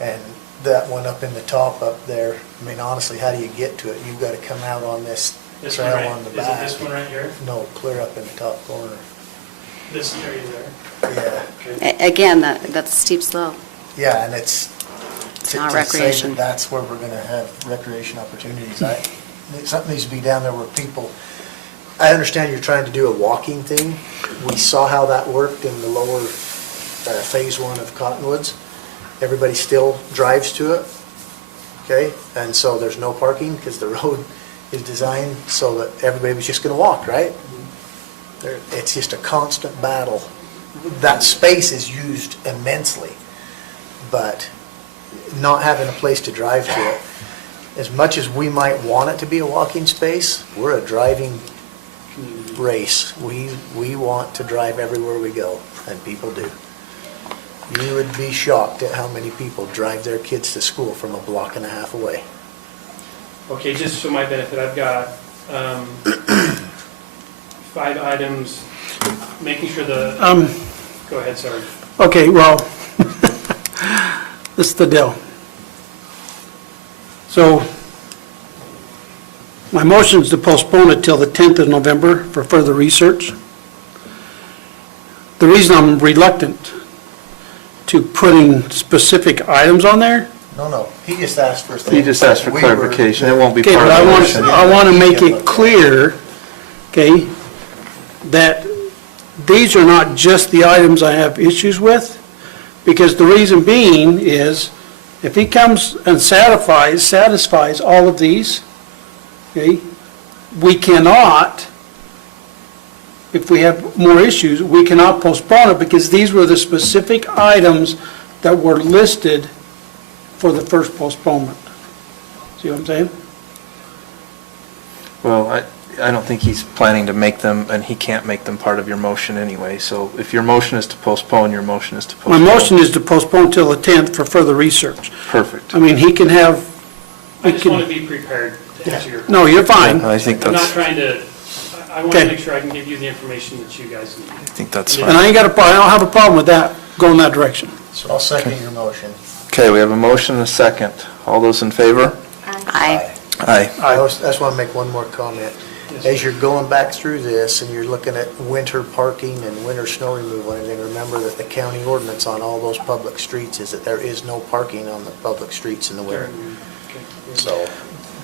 and that one up in the top up there, I mean, honestly, how do you get to it? You've got to come out on this This one trail right, on the is back. it this one right here? No, clear up in the top corner. This area there? Yeah, Okay. Again, that's a steep slope. yeah, and it's. not to say recreation. that that's where we're gonna have recreation opportunities. Something needs to be down there where people, I understand you're trying to do a walking thing. We saw how that worked in the lower, phase one of Cottonwoods. Everybody still drives to it, okay? And so there's no parking because the road is designed so that everybody was just gonna walk, right? It's just a constant battle. That space is used immensely, but not having a place to drive to it, as much as we might want it to be a walking space, we're a driving race. We want to drive everywhere we go, and people do. You would be shocked at how many people drive their kids to school from a block and a half away. Okay, just for my benefit, I've got 5 items, making sure go ahead, sorry. Okay, well, this is the deal. So, my motion is to postpone it till the 10th of November for further research. The reason I'm reluctant to putting specific items on there, No, he just asked for. He just asked for We were- clarification. It won't be okay, part but of the motion. I want to make it clear, okay, that these are not just the items I have issues with, because the reason being is, if he comes and satisfies all of these, okay, we cannot, if we have more issues, we cannot postpone it, because these were the specific items that were listed for the first postponement. See what I'm saying? Well, I don't think he's planning to make them, and he can't make them part of your motion anyway. So if your motion is to postpone, your motion is to My postpone. motion is to postpone till the 10th for further research. Perfect. I mean, he can have, I just want to be prepared to answer your question. no, you're fine. I think I'm not that's, trying to, I want Okay. to make sure I can give you the information that you guys need. I think that's And fine. I ain't got I don't have a problem with that, going that direction. So I'll second your motion. Okay, we have a motion and a second. All those in favor? Aye. Aye. I just want to make one more comment. As you're going back through this and you're looking at winter parking and winter snow removal and everything, remember that the county ordinance on all those public streets is that there is no parking on the public streets in the winter. So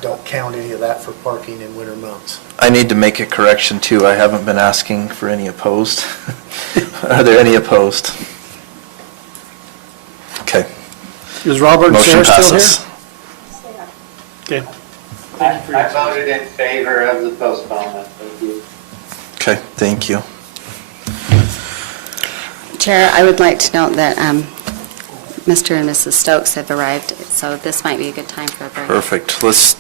don't count any of that for parking in winter months. I need to make a correction too. I haven't been asking for any opposed. Are there any opposed? Okay, Is Robert and motion Sarah still passes. here? Okay. Thank you for your I voted in favor of the postponement. Thank you. Okay, thank you. Chair, I would like to note that Mr. and Mrs. Stokes have arrived, so this might be a good time for a break. Perfect. Let's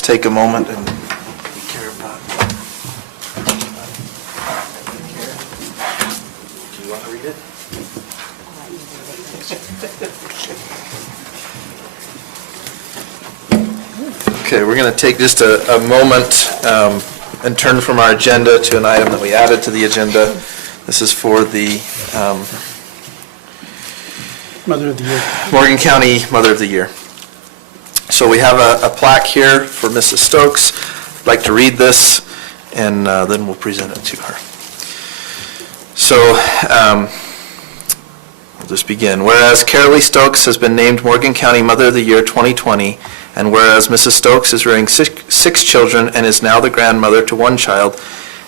take a moment and take care of that. Do you want to read it? Okay, we're going to take just a moment and turn from our agenda to an item that we added to the agenda. This is for the Mother of the Year. Morgan County Mother of the Year. So we have a plaque here for Mrs. Stokes. I'd like to read this, and then we'll present it to her. So, we'll just begin. Whereas Carolee Stokes has been named Morgan County Mother of the Year 2020, and whereas Mrs. Stokes is rearing six children and is now the grandmother to one child,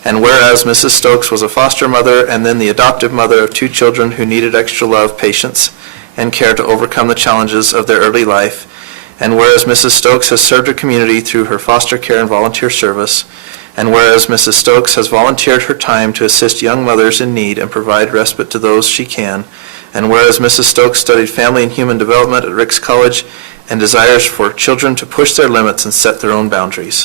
and whereas Mrs. Stokes was a foster mother and then the adoptive mother of 2 children who needed extra love, patience, and care to overcome the challenges of their early life, and whereas Mrs. Stokes has served her community through her foster care and volunteer service, and whereas Mrs. Stokes has volunteered her time to assist young mothers in need and provide respite to those she can, and whereas Mrs. Stokes studied family and human development at Ricks College and desires for children to push their limits and set their own boundaries.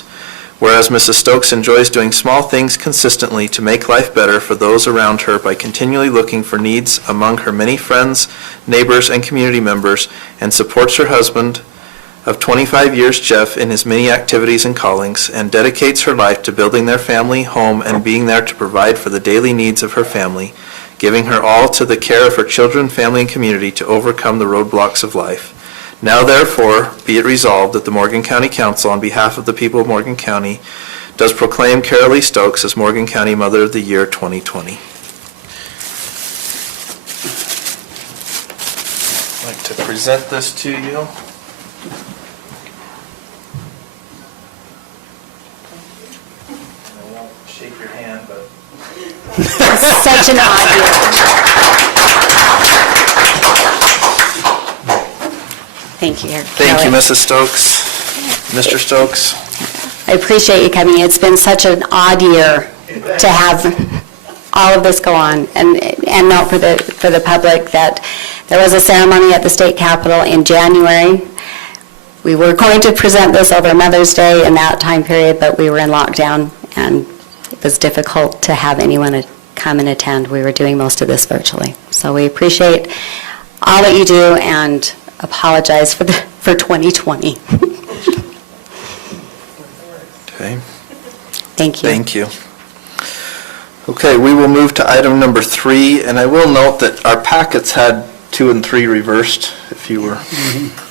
Whereas Mrs. Stokes enjoys doing small things consistently to make life better for those around her by continually looking for needs among her many friends, neighbors, and community members, and supports her husband of 25 years, Jeff, in his many activities and callings, and dedicates her life to building their family home and being there to provide for the daily needs of her family, giving her all to the care of her children, family, and community to overcome the roadblocks of life. Now therefore, be it resolved that the Morgan County Council, on behalf of the people of Morgan County, does proclaim Carol Lee Stokes as Morgan County Mother of the Year 2020. I'd like to present this to you. I won't shake your hand, but Such an odd year. Thank you, thank you, Kelly. Mrs. Stokes. Mr. Stokes. I appreciate you coming. It's been such an odd year to have all of this go on. And note for the public that there was a ceremony at the state capitol in January. We were going to present this over Mother's Day in that time period, but we were in lockdown, and it was difficult to have anyone come and attend. We were doing most of this virtually. So we appreciate all that you do and apologize for 2020. Okay. Thank you. Thank you. Okay, we will move to item number 3, and I will note that our packets had 2 and 3 reversed, if you were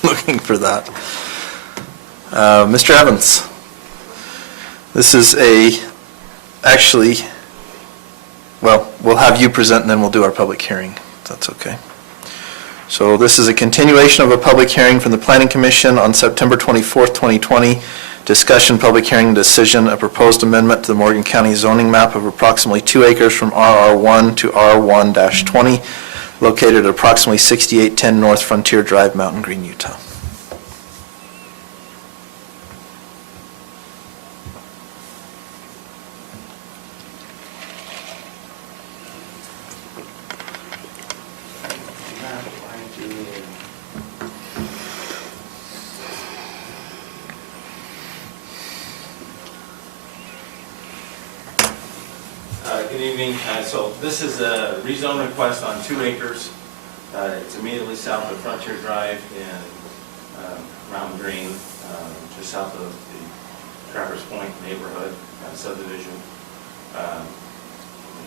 looking for that. Mr. Evans, this is actually, well, we'll have you present and then we'll do our public hearing, if that's okay. So this is a continuation of a public hearing from the Planning Commission on September 24th, 2020. Discussion, public hearing, and decision, a proposed amendment to the Morgan County zoning map of approximately 2 acres from RR1 to R1-20, located at approximately 6810 North Frontier Drive, Mountain Green, Utah. Good evening. So this is a rezone request on 2 acres. It's immediately south of Frontier Drive in Mountain Green, just south of the Trappers Point neighborhood subdivision.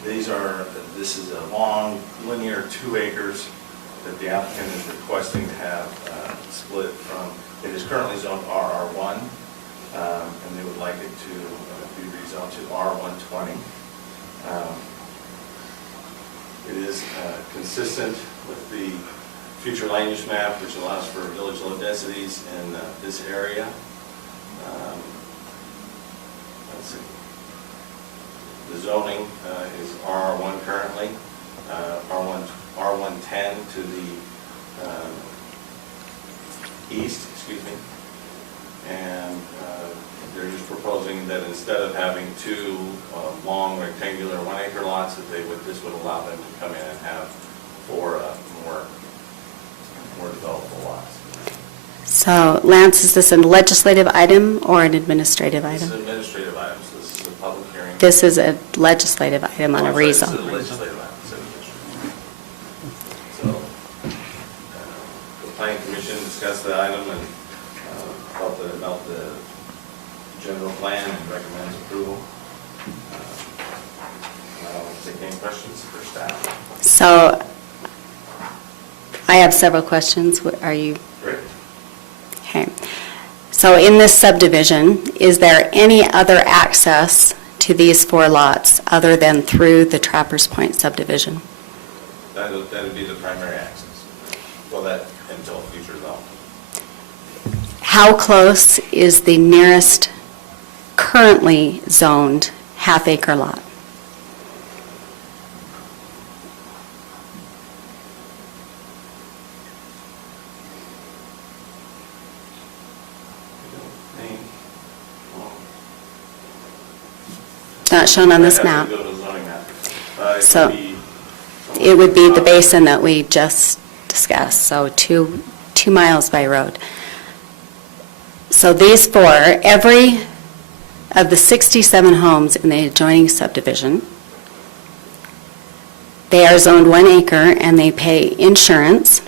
This is a long linear 2 acres that the applicant is requesting to have split from. It is currently zoned RR1, and they would like it to be rezoned to R120. It is consistent with the future land use map, which allows for village low densities in this area. Let's see. The zoning is R1 currently, R110 to the east, and they're just proposing that instead of having 2 long rectangular 1 acre lots, that this would allow them to come in and have 4 more developable lots. So, Lance, is this a legislative item or an administrative This is item? an administrative item, so this is a public hearing. This is a legislative item on a This is a rezone. legislative item. So, the planning commission discussed the item and felt that it met the general plan and recommends approval. I'll take any questions for staff. So, I have several questions. Are you? Great. Okay. So in this subdivision, is there any other access to these 4 lots other than through the Trappers Point subdivision? That would be the primary access. Well, that until future development. How close is the nearest currently zoned half-acre lot? Not shown on this map. I'd have to go to the zoning map. So, it would be the basin that we just discussed, so 2 miles by road. So these 4, every of the 67 homes in the adjoining subdivision, they are zoned 1 acre and they pay insurance,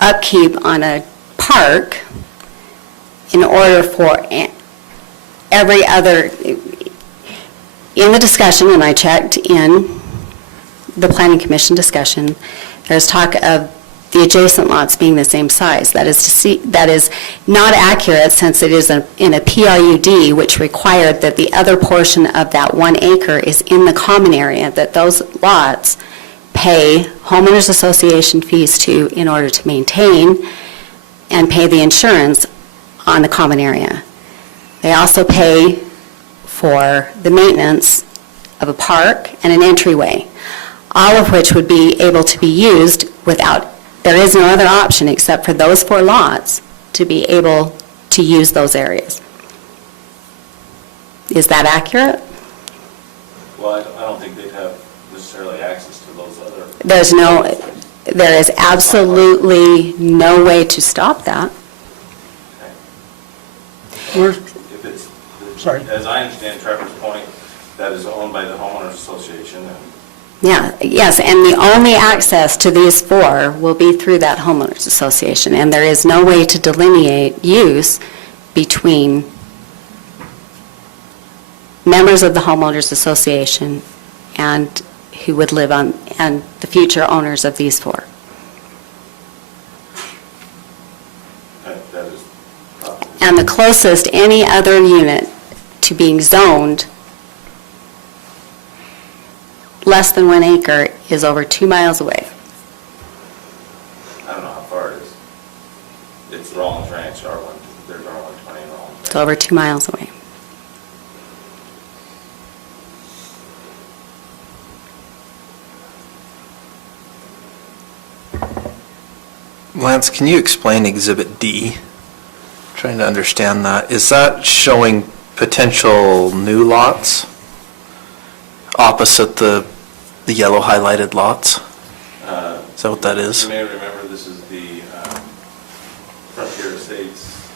upkeep on a park in order for every other, in the discussion, and I checked in the Planning Commission discussion, there's talk of the adjacent lots being the same size. That is not accurate, since it is in a PRUD, which required that the other portion of that 1 acre is in the common area, that those lots pay homeowners association fees to in order to maintain and pay the insurance on the common area. They also pay for the maintenance of a park and an entryway, all of which would be able to be used without, there is no other option except for those 4 lots to be able to use those areas. Is that accurate? Well, I don't think they'd have necessarily access to those other. There is absolutely no way to stop that. If it's, Sorry. as I understand Trevor's point, that is owned by the homeowners association, and Yes, and the only access to these 4 will be through that homeowners association, and there is no way to delineate use between members of the homeowners association and who would live on, and the future owners of these 4. that is probably. And the closest any other unit to being zoned less than 1 acre is over 2 miles away. I don't know how far it is. It's Rollins Ranch, R1, there's R120 and Rollins It's Ranch. over 2 miles away. Lance, can you explain Exhibit D? Trying to understand that. Is that showing potential new lots opposite the yellow highlighted lots? Is that what that is? You may remember this is the Frontier Estates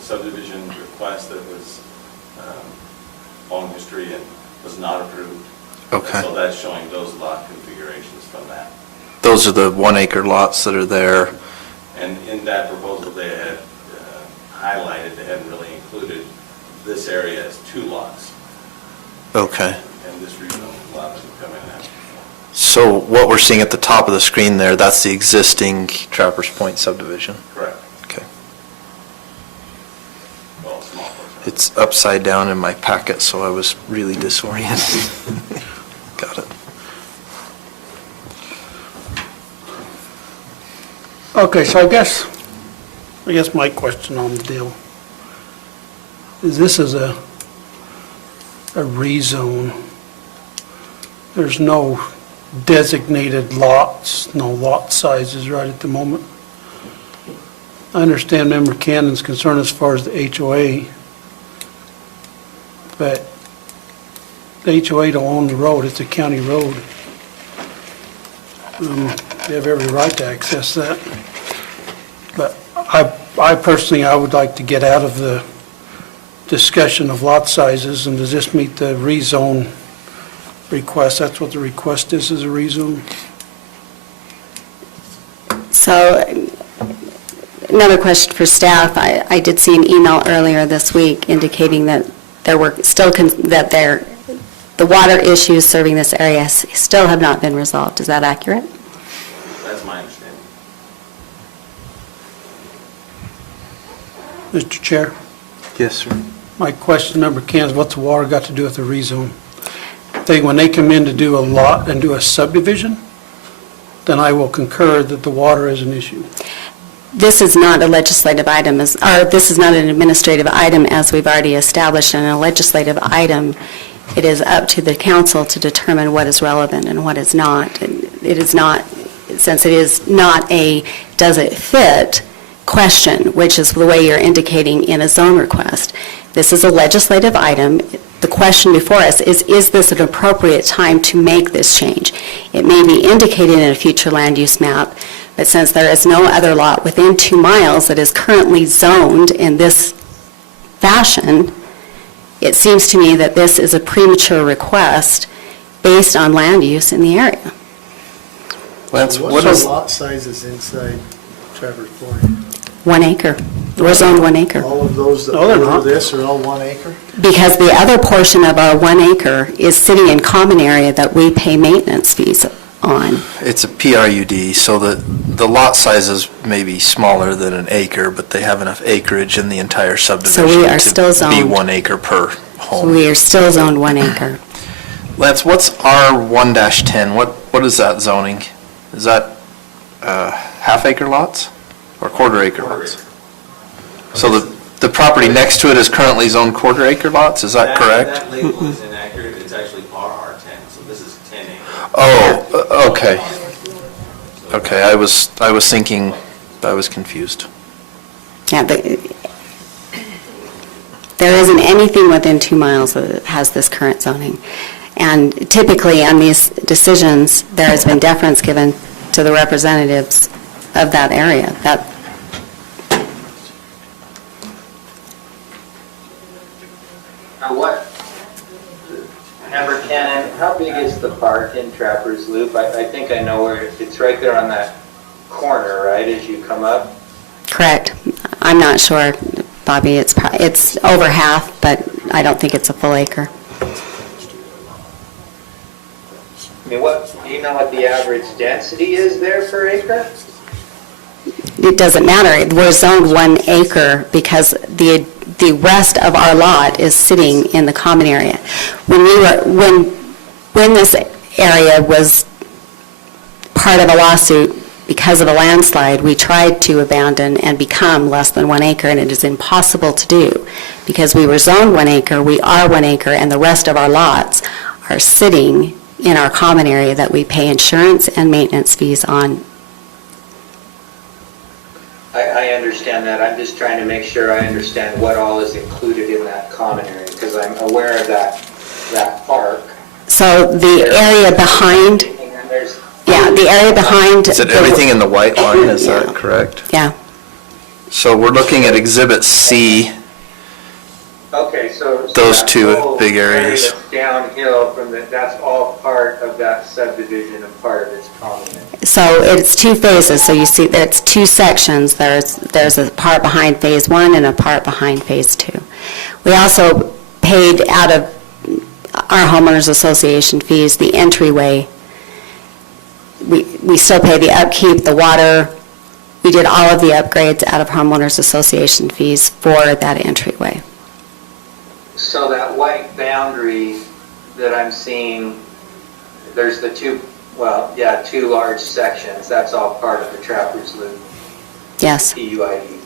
subdivision request that was long history and was not approved. Okay. So that's showing those lot configurations from that. Those are the 1 acre lots that are there. And in that proposal, they had highlighted, they hadn't really included this area as 2 lots. Okay. And this rezone lot that would come in after. So what we're seeing at the top of the screen there, that's the existing Trappers Point subdivision? Correct. Okay. Well, small portion. It's upside down in my packet, so I was really disoriented. Got it. Okay, so I guess my question on the deal is, this is a rezone. There's no designated lots, no lot sizes right at the moment. I understand Member Cannon's concern as far as the HOA, but the HOA don't own the road, it's a county road. They have every right to access that. But I personally, I would like to get out of the discussion of lot sizes, and does this meet the rezone request? That's what the request is a rezone? So, another question for staff. I did see an email earlier this week indicating that there were still, the water issues serving this area still have not been resolved. Is that accurate? That's my understanding. Mr. Chair, Yes, sir. my question, Member Cannon, is what's the water got to do with the rezone? When they come in to do a lot and do a subdivision, then I will concur that the water is an issue. This is not a legislative item, or this is not an administrative item, as we've already established. In a legislative item, it is up to the council to determine what is relevant and what is not. And it is not, since it is not a does it fit question, which is the way you're indicating in a zone request. This is a legislative item. The question before us is this an appropriate time to make this change? It may be indicated in a future land use map, but since there is no other lot within 2 miles that is currently zoned in this fashion, it seems to me that this is a premature request based on land use in the area. Lance, what What's is, the lot sizes inside Traverse Point? 1 acre. We're zoned 1 acre. All of those that No, they're are not. over this are all 1 acre? Because the other portion of our 1 acre is sitting in common area that we pay maintenance fees on. it's a PRUD, so that the lot sizes may be smaller than an acre, but they have enough acreage in the entire subdivision are still to be zoned. 1 acre per home. We are still zoned 1 acre. Lance, what's R1-10? What is that zoning? Is that half acre lots or quarter acre lots? So the property next to it is currently zoned quarter acre lots, is that correct? That label is inaccurate, it's actually RR10, so this is 10 acres. Oh, okay. Okay, I was thinking, I was confused. Yeah, there isn't anything within 2 miles that has this current zoning. And typically, on these decisions, there has been deference given to the representatives of that area. Number 10, how big is the park in Trappers Loop? I think I know where, it's right there on that corner, right, as you come up? Correct. I'm not sure, Bobby. It's over half, but I don't think it's a full acre. I mean, do you know what the average density is there per acre? It doesn't matter. We're zoned 1 acre because the rest of our lot is sitting in the common area. When this area was part of a lawsuit because of a landslide, we tried to abandon and become less than 1 acre, and it is impossible to do because we were zoned 1 acre, we are 1 acre, and the rest of our lots are sitting in our common area that we pay insurance and maintenance fees on. I understand that. I'm just trying to make sure I understand what all is included in that common area, because I'm aware of that park. So the area behind, And there's, the area behind. Is it everything in the white line, is that correct? Yeah. So we're looking at Exhibit C, okay, so. Those that two whole big area areas. that's downhill from that's all part of that subdivision and part of its common area. So it's 2 phases, so you see that's 2 sections. There's a part behind Phase 1 and a part behind Phase 2. We also paid out of our homeowners association fees the entryway. We still pay the upkeep, the water. We did all of the upgrades out of homeowners association fees for that entryway. So that white boundary that I'm seeing, there's the 2 large sections, that's all part of the Trappers Loop, Yes. PUID.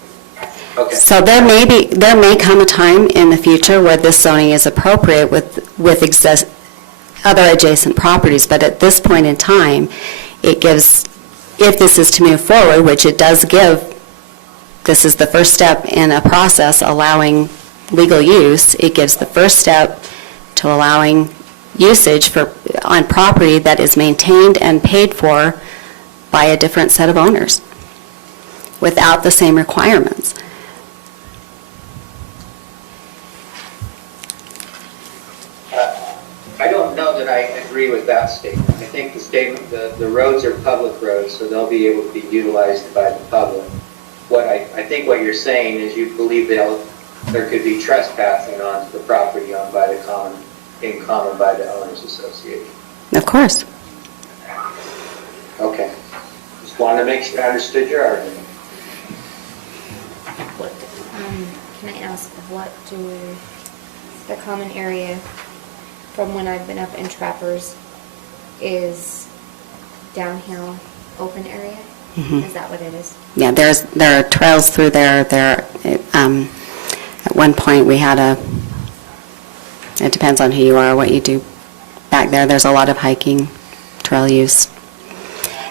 Okay. So there may come a time in the future where this zoning is appropriate with other adjacent properties, but at this point in time, it gives, if this is to move forward, which it does give, this is the first step in a process allowing legal use, it gives the first step to allowing usage on property that is maintained and paid for by a different set of owners without the same requirements. I don't know that I agree with that statement. I think the statement, the roads are public roads, so they'll be able to be utilized by the public. I think what you're saying is you believe there could be trespassing onto the property owned by in common by the owners association. Of course. Okay. Just wanted to make sure I understood your argument. Can I ask what the common area from when I've been up in Trappers is downhill open area? Mhm. Is that what it is? Yeah, there are trails through there. At one point, we had it depends on who you are, what you do back there. There's a lot of hiking, trail use.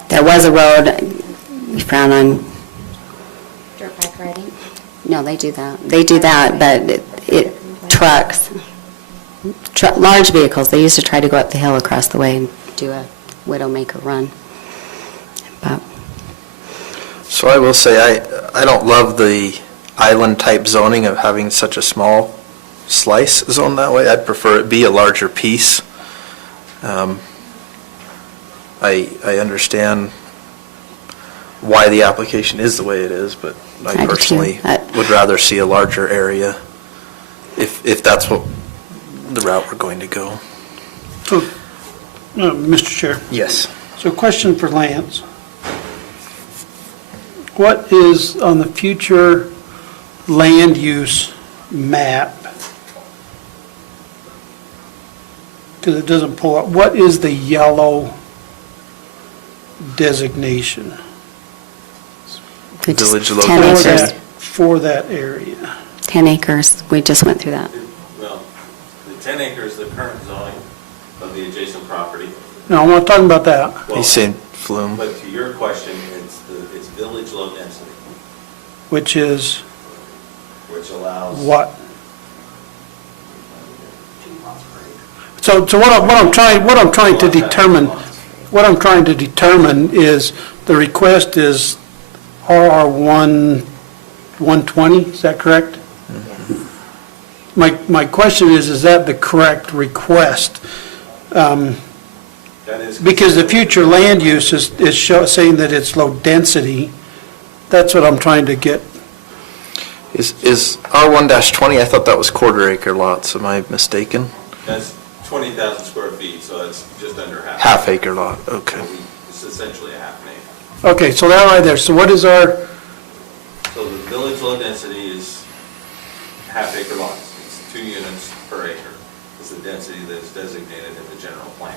There was a road, we frown on, Dirt bike riding? no, they do that. They do that, but trucks, large vehicles, they used to try to go up the hill across the way and do a Widowmaker run. But So I will say, I don't love the island-type zoning of having such a small slice zoned that way. I'd prefer it be a larger piece. I understand why the application is the way it is, but I I do too. personally would rather see a larger area if that's what the route we're going to go. Mr. Chair, Yes. so question for Lance. what is on the future land use map? Because it doesn't pull up, what is the yellow designation Which is Village 10 local. for acres. that, for that area? 10 acres, we just went through that. Well, the 10 acres, the current zoning of the adjacent property. No, I'm not talking about that. well, He's saying flume. But to your question, it's village low density, Which is which allows. what? So what I'm trying to determine, what I'm trying to determine is, the request is RR 120, is that correct? My question is that the correct request? That is. Because the future land use is saying that it's low density. That's what I'm trying to get. Is R1-20, I thought that was quarter acre lots, am I mistaken? That's 20,000 square feet, so it's just under half. Half acre lot, okay. It's essentially a half an acre. Okay, so that right there, so what is our, So the village low density is half acre lots. It's 2 units per acre. It's the density that is designated in the general plan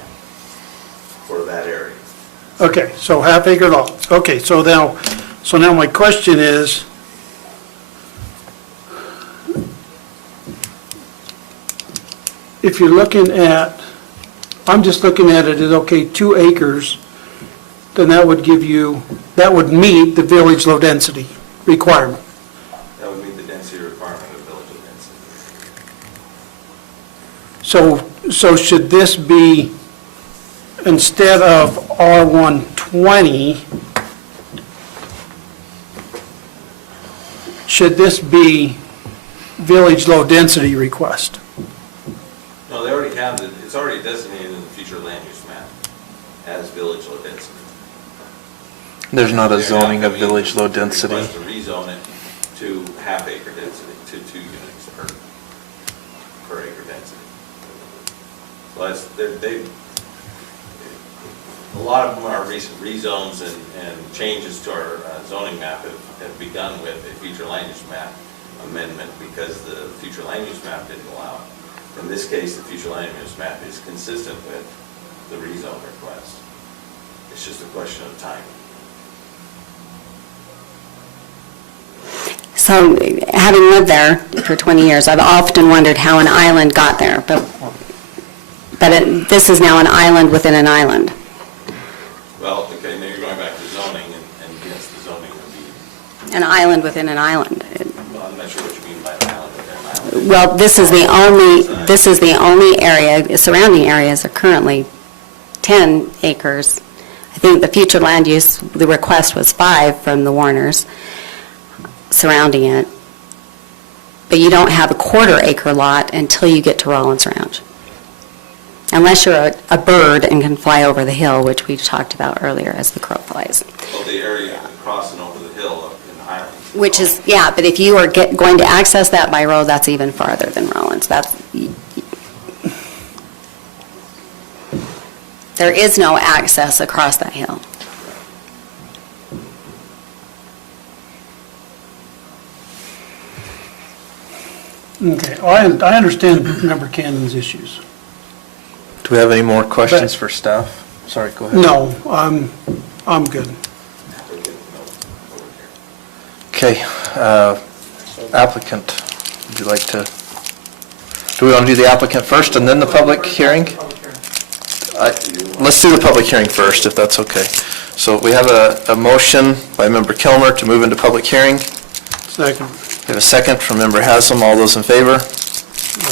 for that area. okay, so half acre lots. Okay, so now my question is, if you're looking at, I'm just looking at it as, okay, 2 acres, then that would give you, that would meet the village low density requirement. That would meet the density requirement of village low density. So should this be, instead of R120, should this be village low density request? No, they already have it. It's already designated in the future land use map as village low density. There's not a They're zoning now of village low coming density. request to rezone it to half acre density, to 2 units per acre density. So that's, a lot of them are recent rezones and changes to our zoning map have begun with a future land use map amendment because the future land use map didn't allow it. In this case, the future land use map is consistent with the rezone request. It's just a question of timing. So, having lived there for 20 years, I've often wondered how an island got there, but this is now an island within an island. Well, okay, now you're going back to zoning, and yes, the zoning would be, An island within an island. well, I'm not sure what you mean by an island within an island. Well, this is the only area, surrounding areas are currently 10 acres. I think the future land use, the request was 5 from the Warners surrounding it. But you don't have a quarter acre lot until you get to Rollins Ranch. Unless you're a bird and can fly over the hill, which we talked about earlier as the crow flies. Well, the area crossing over the hill up in Highlands. Which is, yeah, but if you are going to access that by road, that's even farther than Rollins. There is no access across that hill. Okay, I understand Member Cannon's issues. Do we have any more questions for staff? Sorry, go ahead. No, I'm good. Okay, applicant, would you like to, do we want to do the applicant first and then the public hearing? Let's do the public hearing first, if that's okay. So we have a motion by Member Kilmer to move into public hearing. Second. We have a second from Member Haslam. All those in favor?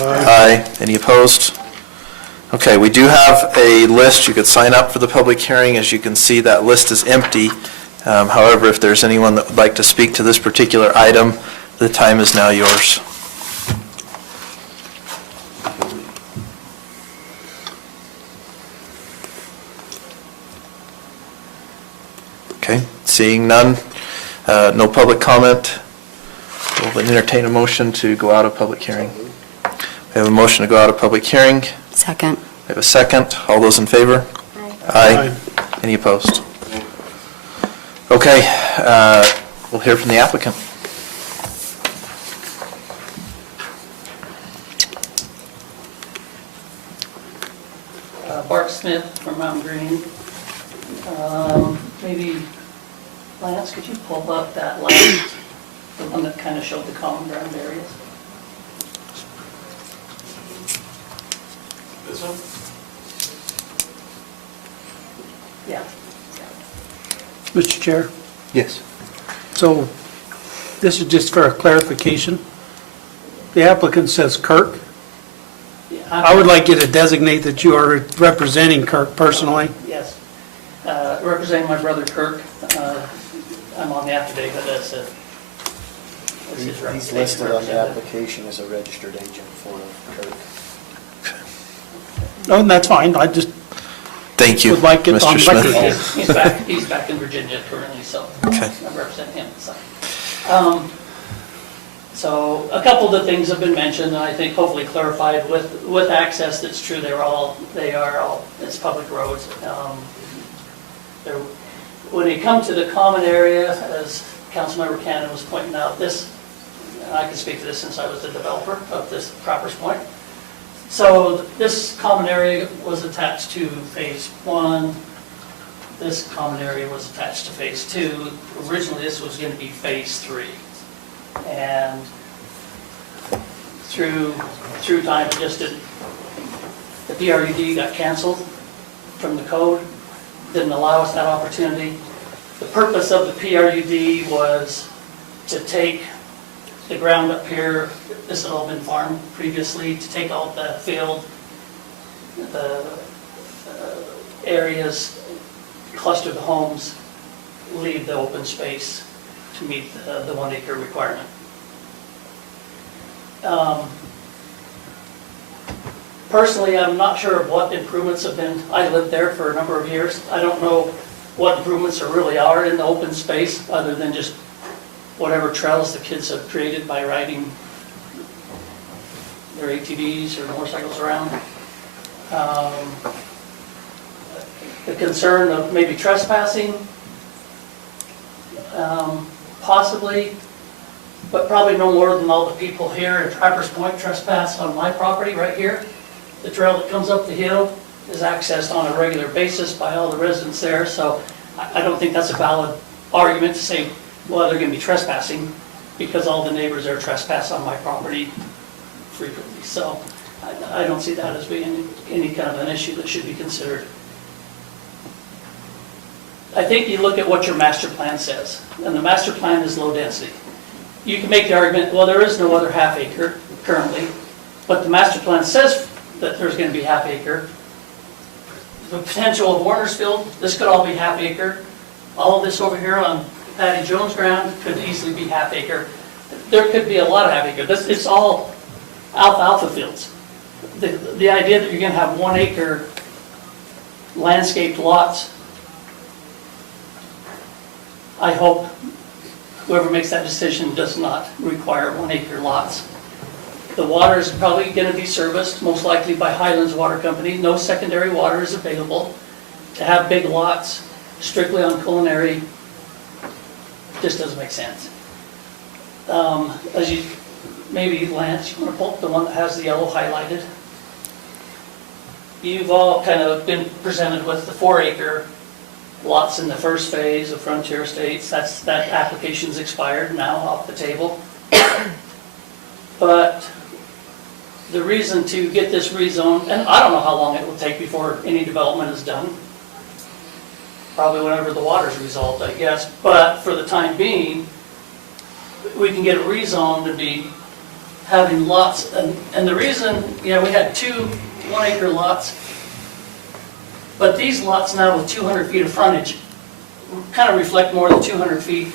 Aye. Any opposed? Okay, we do have a list. You could sign up for the public hearing. As you can see, that list is empty. However, if there's anyone that would like to speak to this particular item, the time is now yours. Okay, seeing none, no public comment, we'll entertain a motion to go out of public hearing. We have a motion to go out of public hearing. Second. We have a second. All those in favor? Aye. Any opposed? Okay, we'll hear from the applicant. Bart Smith from Mountain Green. Maybe, Lance, could you pull up that last, the one that kind of showed the common ground areas? This one? Yeah. Mr. Chair, Yes. so this is just for a clarification. The applicant says Kirk. I would like you to designate that you are representing Kirk personally. Yes. Representing my brother Kirk, I'm on the affidavit as a. as his He's representative. listed on the application as a registered agent for Kirk. Oh, and that's fine, I just Thank you, would like it on Mr. record. Smith. He's back in Virginia currently, so Okay. I represent him. So a couple of the things have been mentioned, and I think hopefully clarified with access. That's true. They are all. It's public roads. When you come to the common area, as Councilmember Cannon was pointing out, this, and I can speak to this since I was the developer of this Proper's Point. So this common area was attached to Phase 1. This common area was attached to Phase 2. Originally, this was going to be Phase 3. And through time, it just didn't, the PRUD got canceled from the code, didn't allow us that opportunity. The purpose of the PRUD was to take the ground up here, this had all been farmed previously, to take all the field, the areas, cluster the homes, leave the open space to meet the 1 acre requirement. Personally, I'm not sure of what improvements have been. I lived there for a number of years. I don't know what improvements there really are in the open space, other than just whatever trails the kids have created by riding their ATVs or motorcycles around. The concern of maybe trespassing, possibly, but probably no more than all the people here at Trappers Point trespass on my property right here. The trail that comes up the hill is accessed on a regular basis by all the residents there, so I don't think that's a valid argument to say, well, they're going to be trespassing, because all the neighbors there trespass on my property frequently. So I don't see that as being any kind of an issue that should be considered. I think you look at what your master plan says, and the master plan is low density. You can make the argument, well, there is no other half acre currently, but the master plan says that there's going to be half acre. The potential of Warnersfield, this could all be half acre. All of this over here on Patty Jones' ground could easily be half acre. There could be a lot of half acre. It's all alfalfa fields. The idea that you're going to have 1 acre landscaped lots, I hope whoever makes that decision does not require 1 acre lots. The water is probably going to be serviced, most likely by Highlands Water Company. No secondary water is available. To have big lots strictly on culinary just doesn't make sense. As you, maybe Lance, you want to pull up the one that has the yellow highlighted? You've all kind of been presented with the 4 acre lots in the first phase of Frontier Estates. That application's expired now, off the table. But the reason to get this rezoned, and I don't know how long it will take before any development is done. Probably whenever the water's resolved, I guess. But for the time being, we can get it rezoned to be having lots. And the reason, we had 2 1 acre lots. But these lots now with 200 feet of frontage kind of reflect more than 200 feet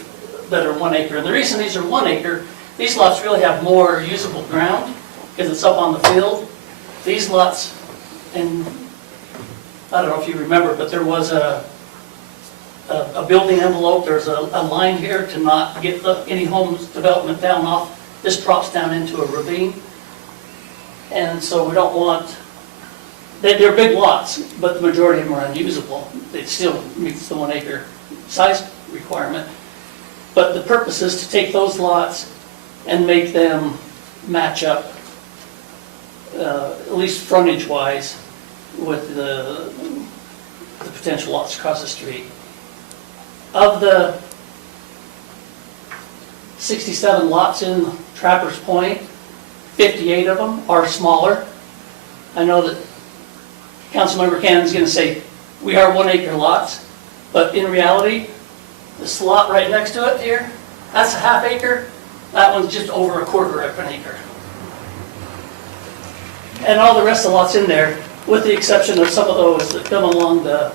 that are 1 acre. And the reason these are 1 acre, these lots really have more usable ground because it's up on the field. These lots, and I don't know if you remember, but there was a building envelope. There's a line here to not get any homes development down off. This drops down into a ravine. And so we don't want, they're big lots, but the majority of them are unusable. It still meets the 1 acre size requirement. But the purpose is to take those lots and make them match up, at least frontage-wise, with the potential lots across the street. Of the 67 lots in Trappers Point, 58 of them are smaller. I know that Councilmember Cannon's going to say, we are 1 acre lots, but in reality, this lot right next to it here, that's a half acre. That one's just over a quarter of an acre. And all the rest of the lots in there, with the exception of some of those that come along the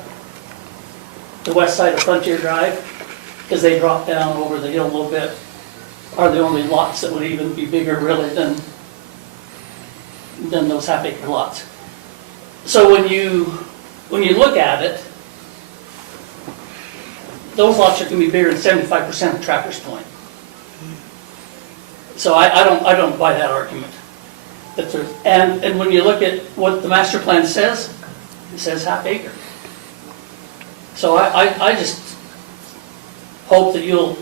west side of Frontier Drive, because they drop down over the hill a little bit, are the only lots that would even be bigger really than those half acre lots. So when you look at it, those lots are going to be bigger than 75% of Trappers Point. So I don't buy that argument. And when you look at what the master plan says, it says half acre. So I just hope that you'll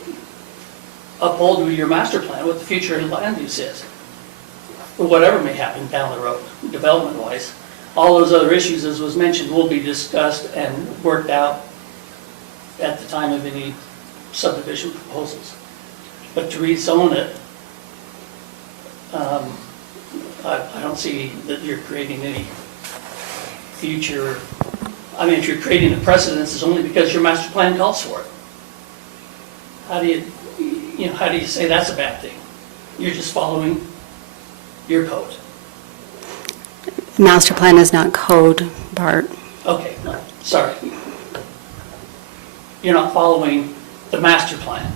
uphold your master plan, what the future land use is, or whatever may happen down the road, development-wise. All those other issues, as was mentioned, will be discussed and worked out at the time of any subdivision proposals. But to rezone it, I don't see that you're creating any future, I mean, if you're creating a precedence, it's only because your master plan calls for it. How do you say that's a bad thing? You're just following your code. Master plan is not code, Bart. Okay, no, sorry. You're not following the master plan.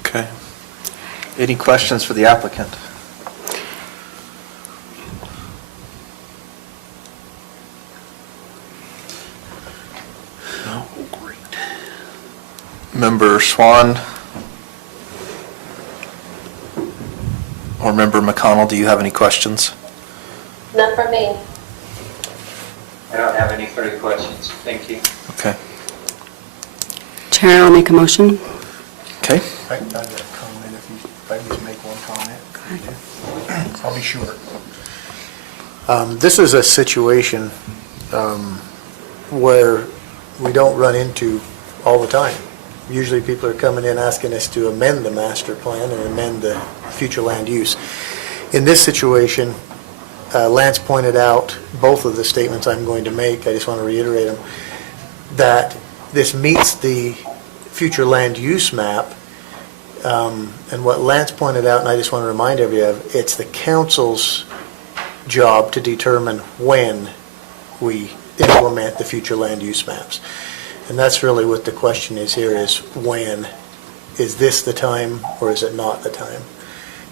Okay. Any questions for the applicant? No. Great. Member Swan or Member McConnell, do you have any questions? None from me. I don't have any further questions. Thank you. Okay. Chair, I'll make a motion. Okay. I've got a comment if I just make one comment. I'll be short. This is a situation where we don't run into all the time. Usually people are coming in asking us to amend the master plan and amend the future land use. In this situation, Lance pointed out both of the statements I'm going to make, I just want to reiterate them, that this meets the future land use map. And what Lance pointed out, and I just want to remind everybody of, it's the council's job to determine when we implement the future land use maps. And that's really what the question is here, is when. Is this the time or is it not the time?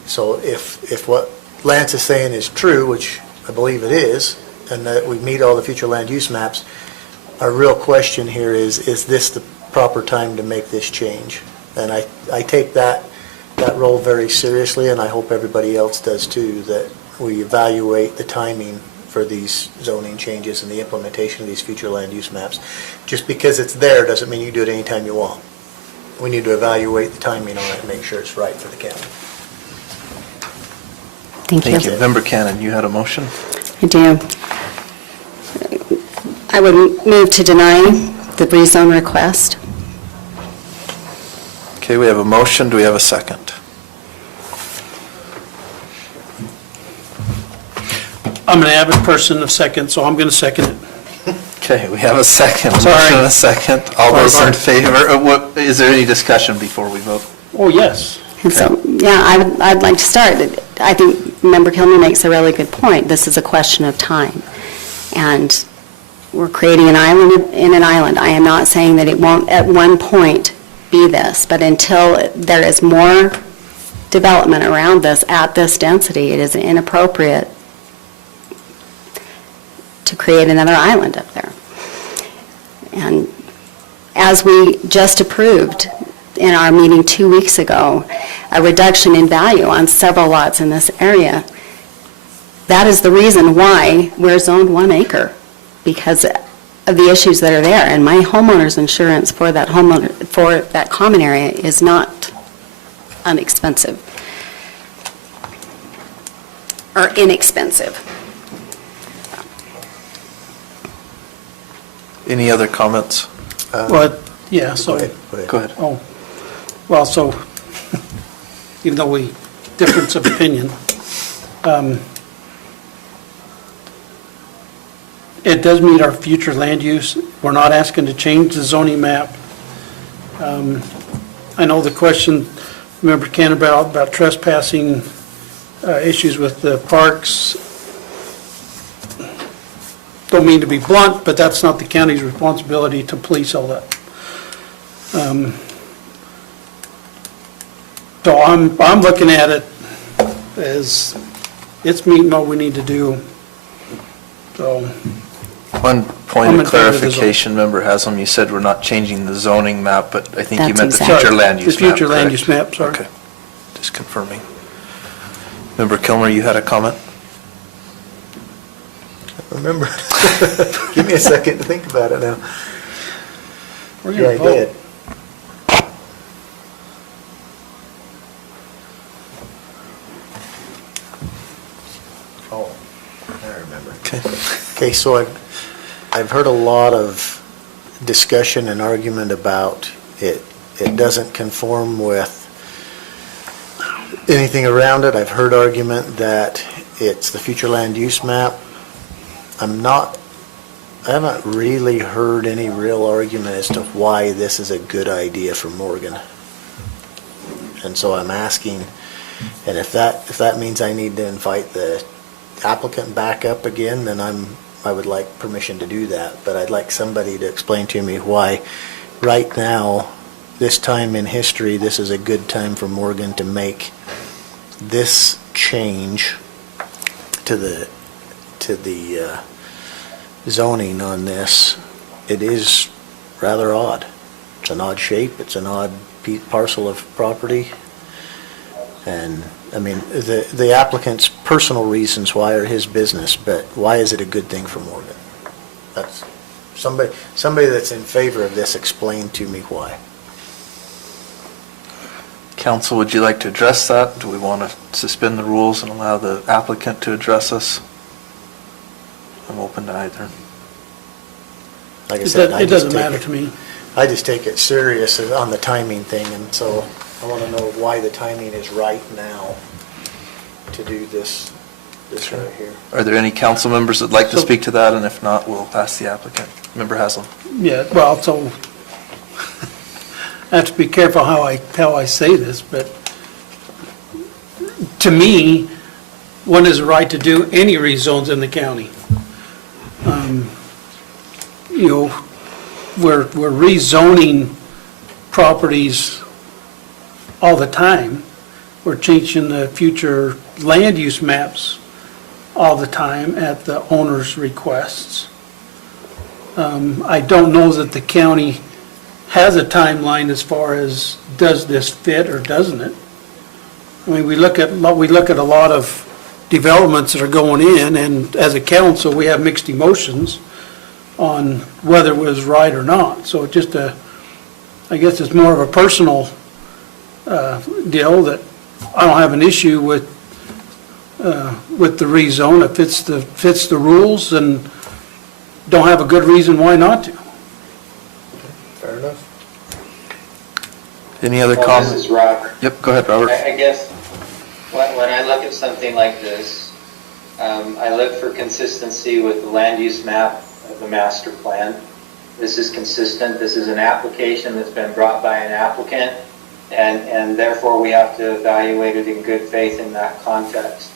So if what Lance is saying is true, which I believe it is, and that we meet all the future land use maps, our real question here is this the proper time to make this change? And I take that role very seriously, and I hope everybody else does too, that we evaluate the timing for these zoning changes and the implementation of these future land use maps. Just because it's there doesn't mean you do it anytime you want. We need to evaluate the timing on it and make sure it's right for the county. Thank you. Member Cannon, you had a motion? I do. I would move to deny the rezone request. Okay, we have a motion. Do we have a second? I'm an avid person of seconds, so I'm going to second it. Okay, we have a second. Sorry. Motion and a second. All Sorry, those in Bart. favor, is there any discussion before we vote? Oh, yes. And so, yeah, I'd like to start. I think Member Kilmer makes a really good point. This is a question of time. And we're creating an island in an island. I am not saying that it won't at one point be this, but until there is more development around this at this density, it is inappropriate to create another island up there. And as we just approved in our meeting 2 weeks ago, a reduction in value on several lots in this area, that is the reason why we're zoned 1 acre, because of the issues that are there, and my homeowner's insurance for that for that common area is not inexpensive. Any other comments? Well, yeah, so. Go ahead. Oh, well, so, even though we, difference of opinion, it does meet our future land use. We're not asking to change the zoning map. I know the question, Member Ken, about trespassing, issues with the parks. Don't mean to be blunt, but that's not the county's responsibility to police all that. So I'm looking at it as it's meeting what we need to do. So, One point I'm of in favor of the zone. clarification, Member Haslam, you said we're not changing the zoning map, but I think you That's meant the exactly- future land use the map, future land correct? use map, sorry. Okay, just confirming. Member Kilmer, you had a comment? Remember, give me a second to think about it now. We're Yeah, gonna I vote. did. Oh, I remember. Okay. Okay, so I've heard a lot of discussion and argument about it doesn't conform with anything around it. I've heard argument that it's the future land use map. I haven't really heard any real argument as to why this is a good idea for Morgan. And so I'm asking, and if that means I need to invite the applicant back up again, then I would like permission to do that. But I'd like somebody to explain to me why right now, this time in history, this is a good time for Morgan to make this change to the zoning on this. It is rather odd. It's an odd shape, it's an odd parcel of property. And, I mean, the applicant's personal reasons why are his business, but why is it a good thing for Morgan? That's, somebody that's in favor of this, explain to me why. Council, would you like to address that? Do we want to suspend the rules and allow the applicant to address us? I'm open to either. Like I said, It doesn't matter to me. I just take it serious on the timing thing, and so I want to know why the timing is right now to do this right here. Are there any council members that'd like to So- speak to that? And if not, we'll ask the applicant. Member Haslam. Yeah, well, so, I have to be careful how I say this, but to me, one has a right to do any rezones in the county. You know, we're rezoning properties all the time. We're changing the future land use maps all the time at the owner's requests. I don't know that the county has a timeline as far as does this fit or doesn't it? I mean, we look at a lot of developments that are going in, and as a council, we have mixed emotions on whether it was right or not. So it just I guess it's more of a personal deal that I don't have an issue with the rezone. It fits the rules, and don't have a good reason why not to. Fair enough. Any other Well, comments? this is Robert. Yep, go ahead, Robert. I guess when I look at something like this, I look for consistency with the land use map of the master plan. This is consistent. This is an application that's been brought by an applicant, and therefore we have to evaluate it in good faith in that context.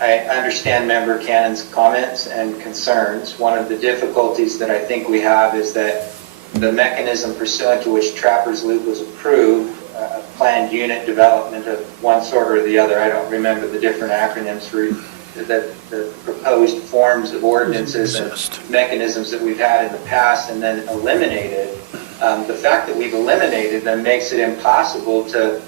I understand Member Cannon's comments and concerns. One of the difficulties that I think we have is that the mechanism pursuant to which Trappers Loop was approved, a planned unit development of one sort or the other, I don't remember the different acronyms for the proposed forms of ordinances and mechanisms that we've had in the past and then eliminated. The fact that we've eliminated them makes it impossible to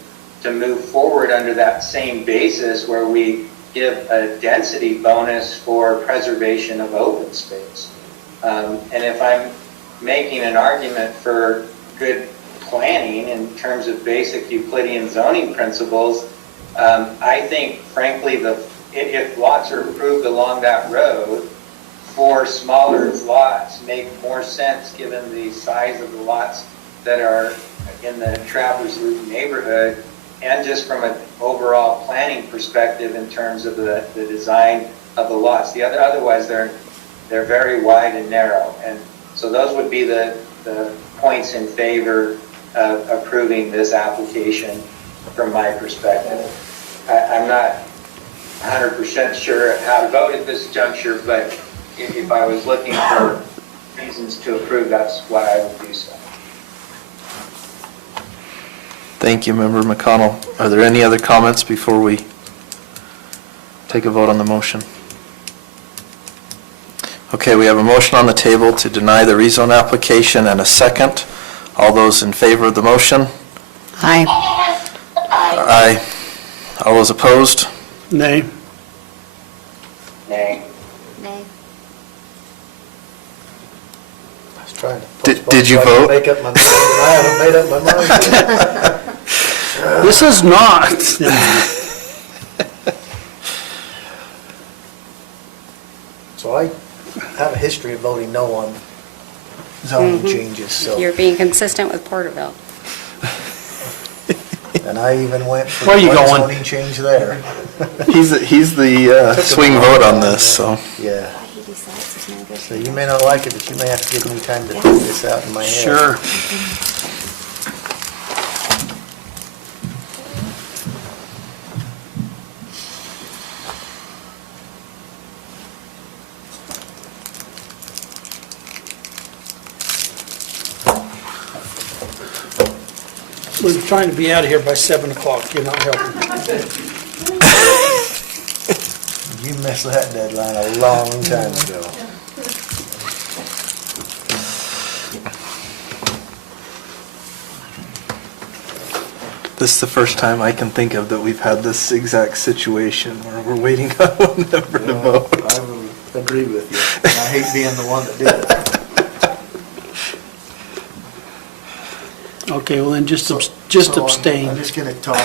move forward under that same basis where we give a density bonus for preservation of open space. And if I'm making an argument for good planning in terms of basic Euclidean zoning principles, I think frankly, if lots are approved along that road, 4 smaller lots make more sense given the size of the lots that are in the Travelers Loop neighborhood, and just from an overall planning perspective in terms of the design of the lots. Otherwise, they're very wide and narrow. And so those would be the points in favor of approving this application from my perspective. I'm not 100% sure how to vote at this juncture, but if I was looking for reasons to approve, that's why I would do so. Thank you, Member McConnell. Are there any other comments before we take a vote on the motion? Okay, we have a motion on the table to deny the rezone application and a second. All those in favor of the motion? Aye. Aye. All those opposed? Nay. Nay. Nay. I was trying to Did postpone you so I could vote? make up my mind, and I haven't made up my mind yet. This is not. So I have a history of voting no on zoning changes, so, You're being consistent with Porterville. and I even went for Where are you one going? zoning change there. He's the Took a swing long vote on time, this, so. Yeah, Why he decides it's no good. so you may not like it, but you may have to give me time to think this out in my head. Sure. We're trying to be out of here by 7 o'clock. You're not helping. You missed that deadline a long time ago. This is the first time I can think of that we've had this exact situation where we're waiting on one member to vote. I will agree with you. And I hate being the one that did it. Okay, well then just So abstain. I'm just gonna talk.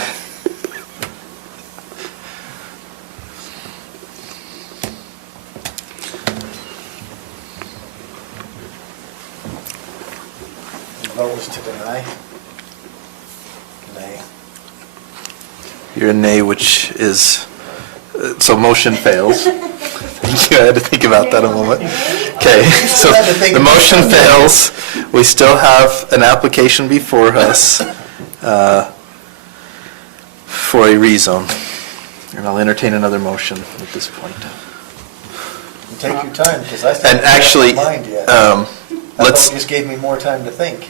The vote was to deny. Nay. You're a nay, which is, so motion fails. You had to think about that a moment. Okay, so had to think the about motion that. fails. We still have an application before us for a rezone. And I'll entertain another motion at this point. You take your time, because I still And haven't made actually, up my mind yet. um, That let's, vote just gave me more time to think.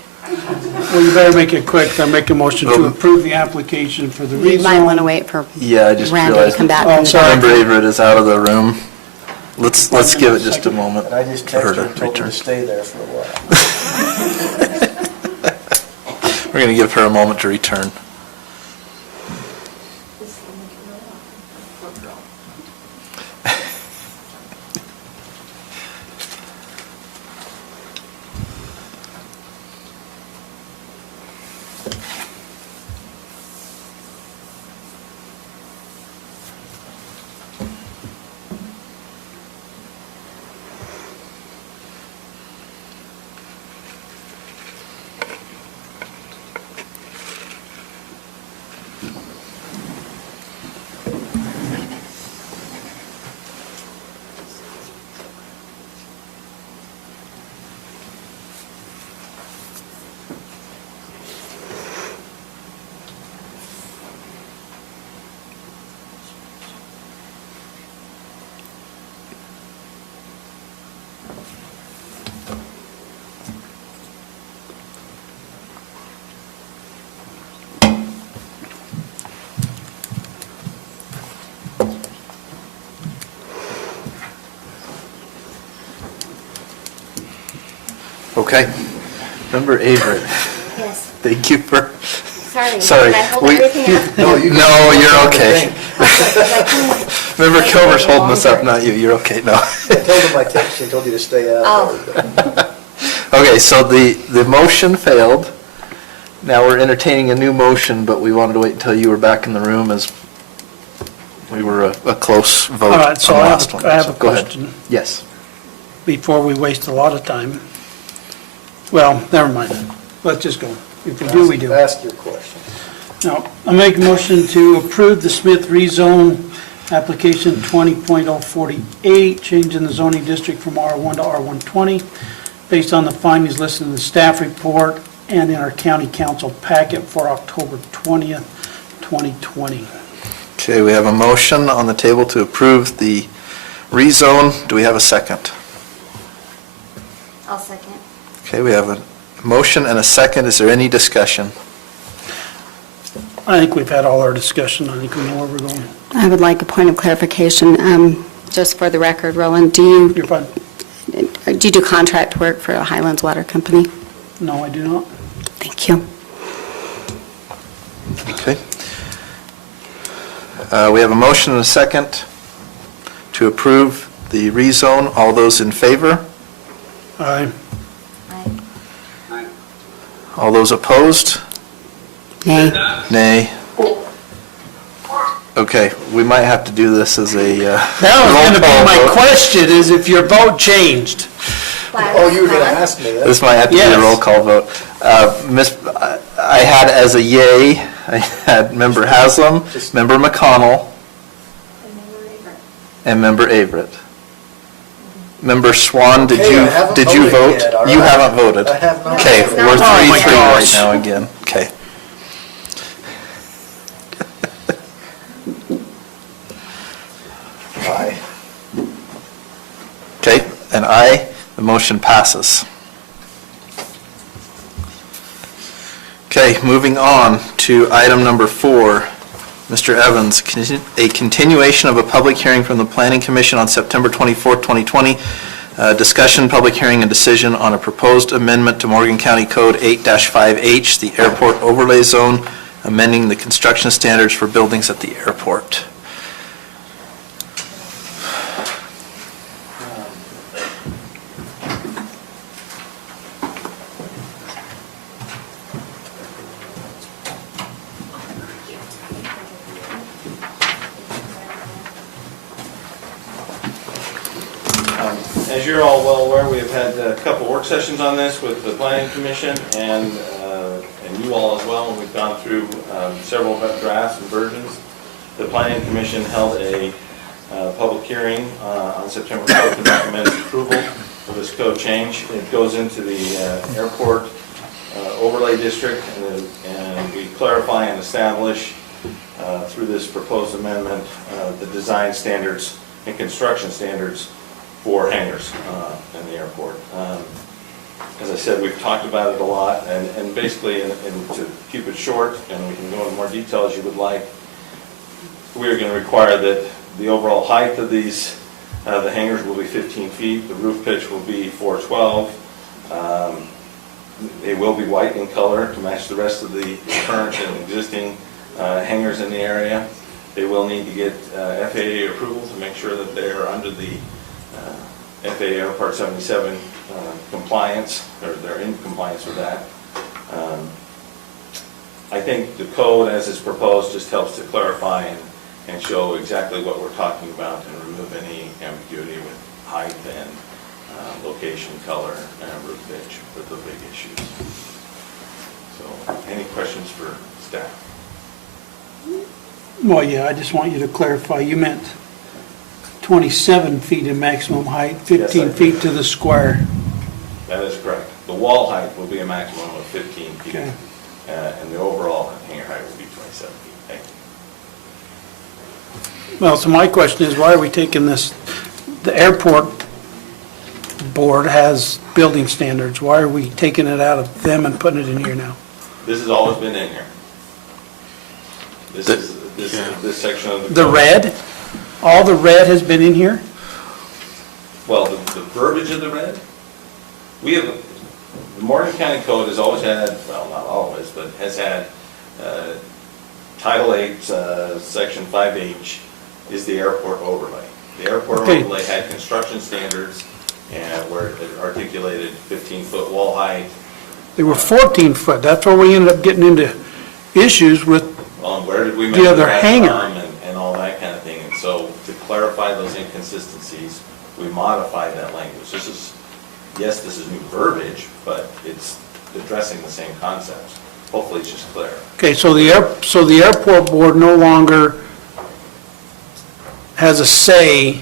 Well, you better make it quick. I make a motion to Well- approve the application for the You might want to rezone. wait for yeah, I just Randy to realized come back. Oh, from the sorry. Member Averett is out of the room. Let's give it just a moment And I just for her texted to her and told her return. to stay there for a while. We're going to give her a moment to return. Okay. Member Averett, Yes, thank you for, sorry. Sorry, Can I hold we- everything up? No, you no, you're okay. Okay. Member Kilmer's holding us up, not you. You're okay, no. I told him I texted you and told you to stay out. Oh. Okay, so the motion failed. Now we're entertaining a new motion, but we wanted to wait until you were back in the room as we were a close vote All on right, the so last one. I have So a go ahead. question Yes. before we waste a lot of time. Well, never mind. Let's just go. If we do, we do. Ask your question. Now, I make a motion to approve the Smith rezone application 20.048, changing the zoning district from R1 to R120, based on the findings listed in the staff report and in our county council packet for October 20th, 2020. Okay, we have a motion on the table to approve the rezone. Do we have a second? I'll second. Okay, we have a motion and a second. Is there any discussion? I think we've had all our discussion. I think we know where we're going. I would like a point of clarification, just for the record, Roland, do You're fine. you do contract work for Highlands Water Company? No, I do not. Thank you. Okay. We have a motion and a second to approve the rezone. All those in favor? Aye. All those opposed? Nay. Nay. Okay, we might have to do this as a That was going to be roll call my vote. question, is if your vote changed. Oh, you were going to ask me that? This might have to be a Yes. roll call vote. I had as a yay, I had Member Haslam, Member McConnell, and Member Averett. Member Swan, did Okay, you I haven't did you voted vote? yet, all You right. haven't voted. I have not. Okay, It's we're not- Oh, my 3-3 right gosh. now again. Okay. Aye. Okay, and aye, the motion passes. Okay, moving on to item number 4. Mr. Evans, a continuation of a public hearing from the Planning Commission on September 24th, 2020. Discussion, public hearing, and decision on a proposed amendment to Morgan County Code 8-5H, the airport overlay zone, amending the construction standards for buildings at the airport. As you're all well aware, we have had a couple work sessions on this with the Planning Commission and you all as well, and we've gone through several drafts and versions. The Planning Commission held a public hearing on September 4th and recommends approval of this code change. It goes into the airport overlay district, and we clarify and establish through this proposed amendment the design standards and construction standards for hangars in the airport. As I said, we've talked about it a lot, and basically, and to keep it short, and we can go into more detail as you would like, we are going to require that the overall height of these, the hangars will be 15 feet, the roof pitch will be 412. They will be white in color to match the rest of the current and existing hangars in the area. They will need to get FAA approval to make sure that they are under the FAA Part 77 compliance, or they're in compliance with that. I think the code as is proposed just helps to clarify and show exactly what we're talking about and remove any ambiguity with height and location, color, and roof pitch with the big issues. So, any questions for staff? Well, yeah, I just want you to clarify, you meant 27 feet in maximum height, 15 Yes, I feet to the square. That is correct. The wall height will be a maximum of 15 feet, Okay. and the overall hangar height will be 27 feet. Thank you. Well, so my question is, why are we taking this, the airport board has building standards, why are we taking it out of them and putting it in here now? This has always been in here. This section of the. The code. red, all the red has been in here? Well, the verbiage of the red, we have, the Morgan County Code has always had, well, not always, but has had Title 8, Section 5H is the airport overlay. The airport Okay. overlay had construction standards and where it articulated 15-foot wall height. They were 14 foot. That's where we ended up getting into issues with, On where did we The measure other that hangar. from and all that kind of thing. And so to clarify those inconsistencies, we modified that language. Yes, this is new verbiage, but it's addressing the same concepts. Hopefully it's just clear. okay, so the airport board no longer has a say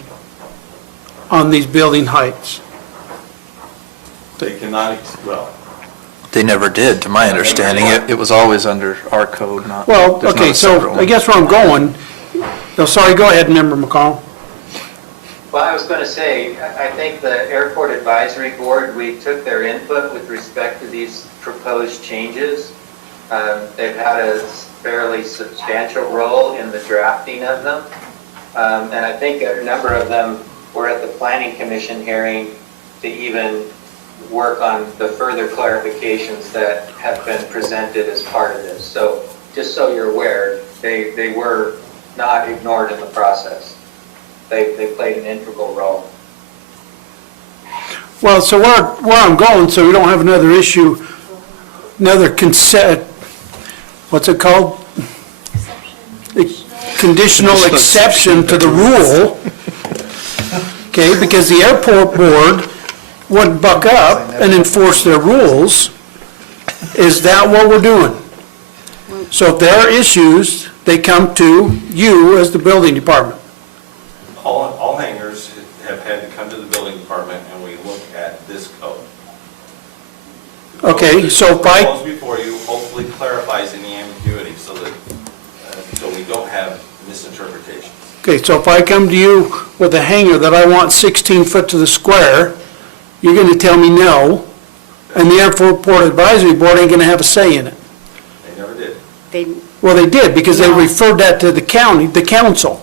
on these building heights. They cannot, well, They never did, to my understanding. It was always under our code, not. Well, there's not okay, a separate so one. I guess where I'm going, no, sorry, go ahead, Member McCall. Well, I was going to say, I think the Airport Advisory Board, we took their input with respect to these proposed changes. They've had a fairly substantial role in the drafting of them. And I think a number of them were at the Planning Commission hearing to even work on the further clarifications that have been presented as part of this. So just so you're aware, they were not ignored in the process. They played an integral role. Well, so where I'm going, so we don't have another issue, another what's it called? Conditional exception to the rule. Okay, because the airport board wouldn't buck up and enforce their rules. Is that what we're doing? So if there are issues, they come to you as the building department. all hangars have had to come to the building department and we look at this code. Okay, so if I- The code before you hopefully clarifies any ambiguity so that, so we don't have misinterpretations. Okay, so if I come to you with a hangar that I want 16 foot to the square, you're going to tell me no, and the Airport Advisory Board ain't going to have a say in it. They never did. Well, they did, because they No. referred that to the county, the council.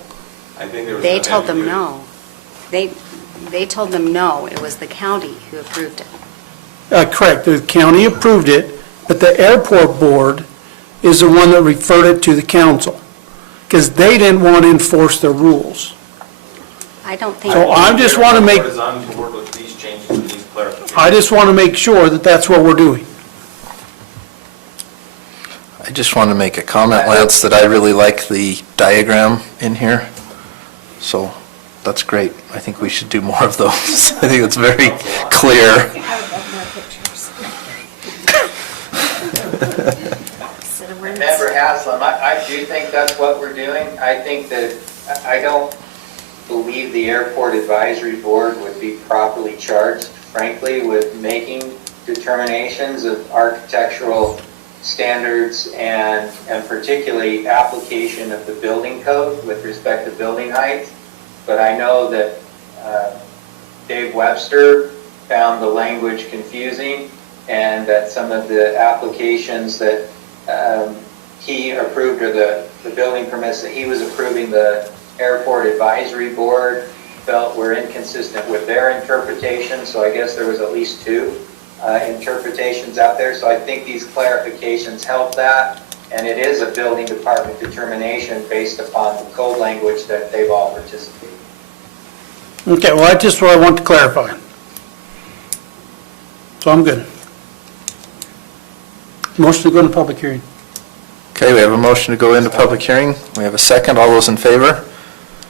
I think there was. They enough told them ambiguity. no. They told them no, it was the county who approved it. Correct, the county approved it, but the airport board is the one that referred it to the council, because they didn't want to enforce their rules. I don't think. So I just want to make, The airport is on board with these changes and these clarifications. I just want to make sure that that's what we're doing. I just want to make a comment, Lance, that I really like the diagram in here. So that's great. I think we should do more of those. I think it's very clear. I would love more pictures. Instead of words. Member Haslam, I do think that's what we're doing. I think that, I don't believe the Airport Advisory Board would be properly charged, frankly, with making determinations of architectural standards and particularly application of the building code with respect to building height. But I know that Dave Webster found the language confusing and that some of the applications that he approved, or the building permits that he was approving, the Airport Advisory Board felt were inconsistent with their interpretation. So I guess there was at least two interpretations out there. So I think these clarifications help that. And it is a building department determination based upon the code language that they've all participated. Okay, well, that's just what I want to clarify. So I'm good. Motion to go into public hearing. Okay, we have a motion to go into public hearing. We have a second. All those in favor?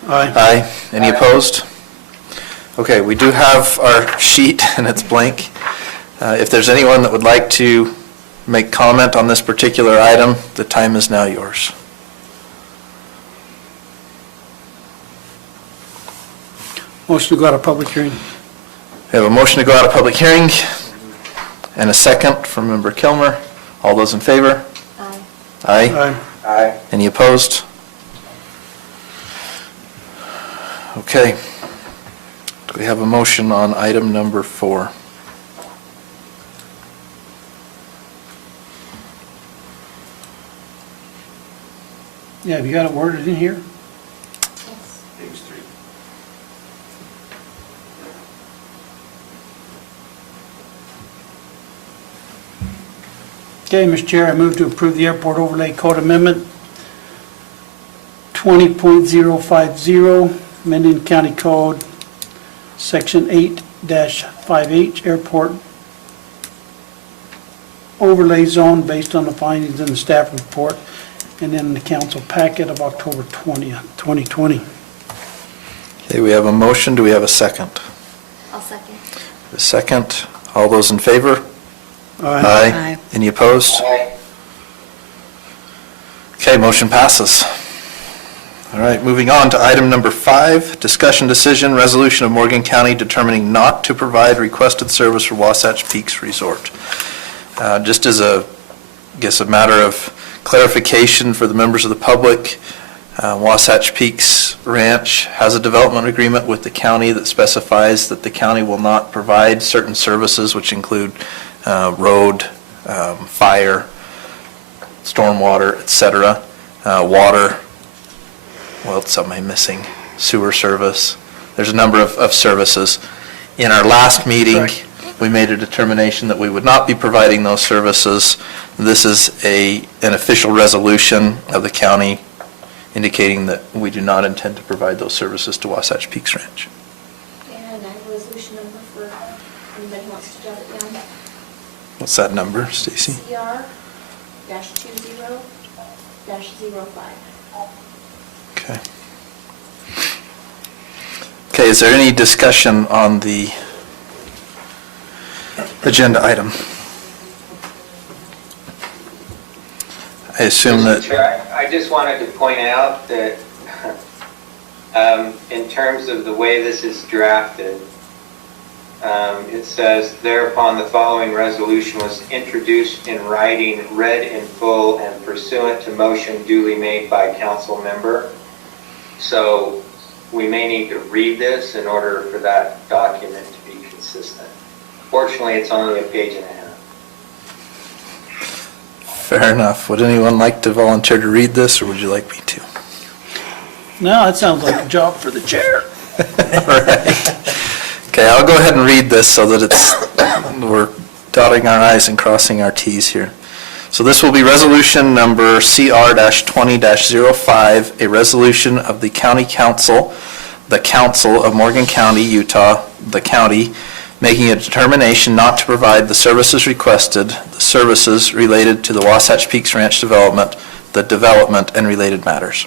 Aye. Aye. Any opposed? Okay, we do have our sheet, and it's blank. If there's anyone that would like to make comment on this particular item, the time is now yours. Motion to go out of public hearing. We have a motion to go out of public hearing and a second from Member Kilmer. All those in favor? Aye. Aye. Aye. Aye. Any opposed? Okay. Do we have a motion on item number 4? Yeah, have you got it worded in here? Page 3. Okay, Mr. Chair, I move to approve the airport overlay code amendment 20.050, amending County Code, Section 8-5H, Airport Overlay Zone, based on the findings in the staff report, and in the council packet of October 20th, 2020. Okay, we have a motion. Do we have a second? I'll second. A second. All those in favor? Aye. Any opposed? Okay, motion passes. All right, moving on to item number 5, discussion decision, resolution of Morgan County determining not to provide requested service for Wasatch Peaks Resort. Just as a matter of clarification for the members of the public, Wasatch Peaks Ranch has a development agreement with the county that specifies that the county will not provide certain services, which include road, fire, stormwater, etc., water, what else am I missing? Sewer service. There's a number of services. In our last meeting, we made a determination that we would not be providing those services. This is an official resolution of the county indicating that we do not intend to provide those services to Wasatch Peaks Ranch. And I have a resolution number for anybody who wants to jot it down. What's that number, Stacy? CR-20-05. Okay. Okay, is there any discussion on the agenda item? I assume Mr. that, Chair, I just wanted to point out that in terms of the way this is drafted, it says, thereupon the following resolution was introduced in writing, read in full, and pursuant to motion duly made by council member. So we may need to read this in order for that document to be consistent. Fortunately, it's only a page and a half. fair enough. Would anyone like to volunteer to read this, or would you like me to? No, that sounds like a job for the chair. Right. Okay, I'll go ahead and read this so that we're dotting our i's and crossing our t's here. So this will be resolution number CR-20-05, a resolution of the County Council, the Council of Morgan County, Utah, the county, making a determination not to provide the services requested, the services related to the Wasatch Peaks Ranch development, the development and related matters.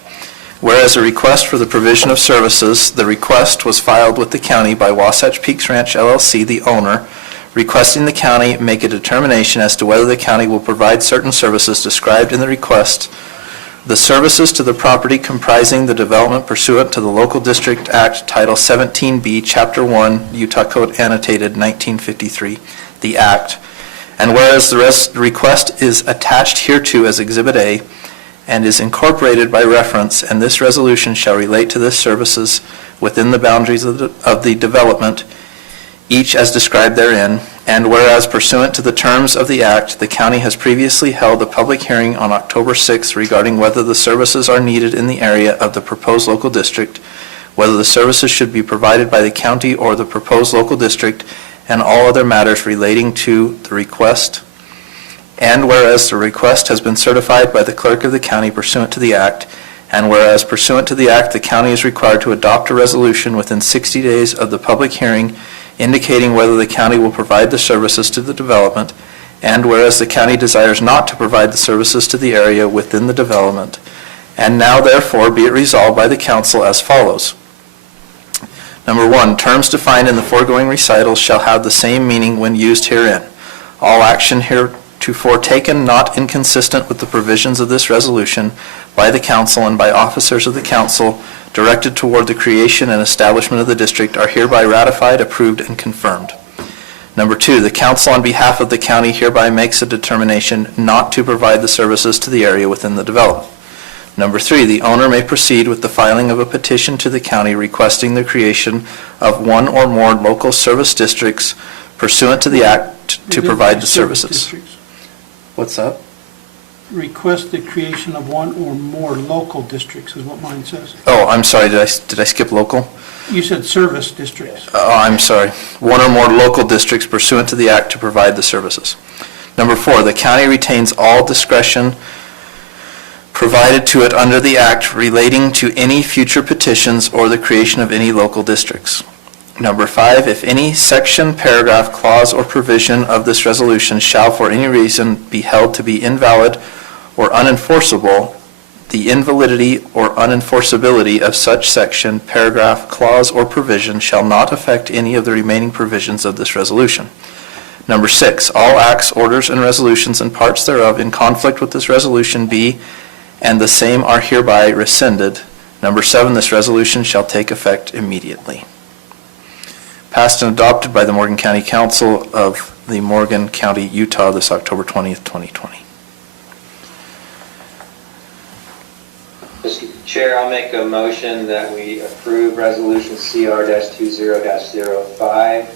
Whereas a request for the provision of services, the request was filed with the county by Wasatch Peaks Ranch LLC, the owner, requesting the county make a determination as to whether the county will provide certain services described in the request, the services to the property comprising the development pursuant to the Local District Act, Title 17B, Chapter 1, Utah Code Annotated 1953, the Act, and whereas the request is attached hereto as Exhibit A and is incorporated by reference, and this resolution shall relate to this services within the boundaries of the development, each as described therein, and whereas pursuant to the terms of the Act, the county has previously held a public hearing on October 6th regarding whether the services are needed in the area of the proposed local district, whether the services should be provided by the county or the proposed local district, and all other matters relating to the request, and whereas the request has been certified by the clerk of the county pursuant to the Act, and whereas pursuant to the Act, the county is required to adopt a resolution within 60 days of the public hearing indicating whether the county will provide the services to the development, and whereas the county desires not to provide the services to the area within the development, and now therefore be it resolved by the council as follows. Number 1, terms defined in the foregoing recitals shall have the same meaning when used herein. All action heretofore taken not inconsistent with the provisions of this resolution by the council and by officers of the council directed toward the creation and establishment of the district are hereby ratified, approved, and confirmed. Number 2, the council on behalf of the county hereby makes a determination not to provide the services to the area within the development. Number 3, the owner may proceed with the filing of a petition to the county requesting the creation of one or more local service districts pursuant to the Act to provide the services. Districts. What's that? Request the creation of one or more local districts is what mine says. Oh, I'm sorry, did I skip local? You said service districts. Oh, I'm sorry. One or more local districts pursuant to the Act to provide the services. Number 4, the county retains all discretion provided to it under the act relating to any future petitions or the creation of any local districts. Number 5, if any section, paragraph, clause, or provision of this resolution shall for any reason be held to be invalid or unenforceable, the invalidity or unenforceability of such section, paragraph, clause, or provision shall not affect any of the remaining provisions of this resolution. Number 6, all acts, orders, and resolutions and parts thereof in conflict with this resolution be, and the same are hereby rescinded. Number 7, this resolution shall take effect immediately. Passed and adopted by the Morgan County Council of the Morgan County, Utah, this October 20th, 2020. Mr. Chair, I'll make a motion that we approve Resolution CR-20-05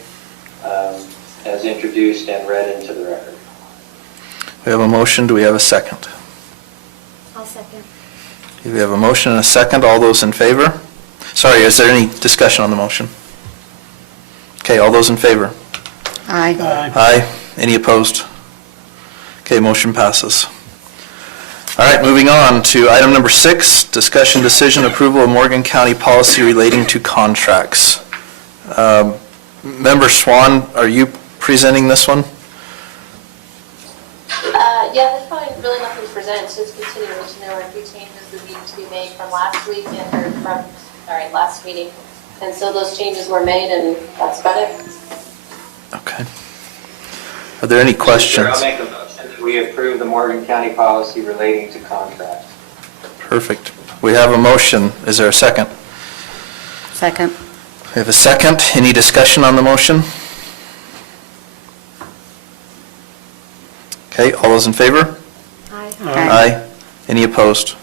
as introduced and read into the record. We have a motion. Do we have a second? I'll second. We have a motion and a second. All those in favor? Sorry, is there any discussion on the motion? Okay, all those in favor? Aye. Aye. Any opposed? Okay, motion passes. All right, moving on to item number 6, discussion decision approval of Morgan County policy relating to contracts. Member Swan, are you presenting this one? Yeah, there's probably really nothing to present, it's just continuation. There were a few changes that needed to be made from last week last meeting. And so those changes were made, and that's about it. Okay. Are there any questions? I'll make a motion that we approve the Morgan County policy relating to contracts. Perfect. We have a motion. Is there a second? Second. We have a second. Any discussion on the motion? Okay, all those in favor? Aye. Aye. Any opposed?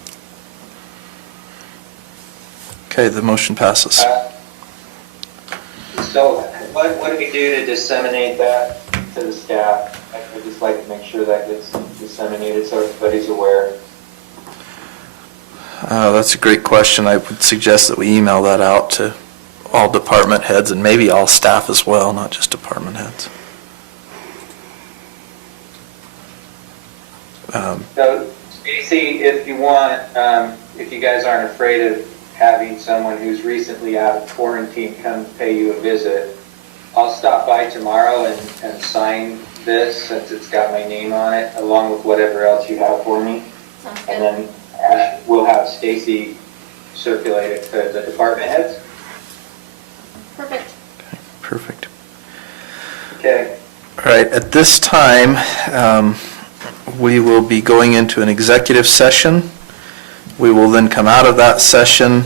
Okay, the motion passes. So what do we do to disseminate that to the staff? I'd just like to make sure that gets disseminated so everybody's aware. That's a great question. I would suggest that we email that out to all department heads and maybe all staff as well, not just department heads. So, Stacy, if you want, if you guys aren't afraid of having someone who's recently out of quarantine come pay you a visit, I'll stop by tomorrow and sign this since it's got my name on it, along with whatever else you have for me. Sounds And good. then we'll have Stacy circulate it to the department heads. Perfect. Perfect. Okay. All right, at this time, we will be going into an executive session. We will then come out of that session,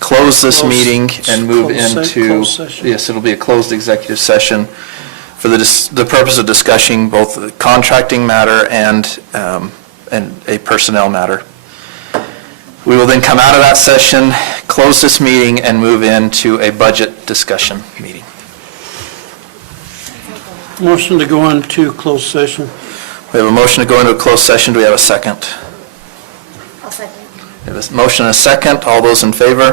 close this meeting, and move into... Closed session. Yes, it'll be a closed executive session for the purpose of discussing both the contracting matter and a personnel matter. We will then come out of that session, close this meeting, and move into a budget discussion meeting. Motion to go into closed session. We have a motion to go into a closed session. Do we have a second? I'll second. We have a motion and a second. All those in favor?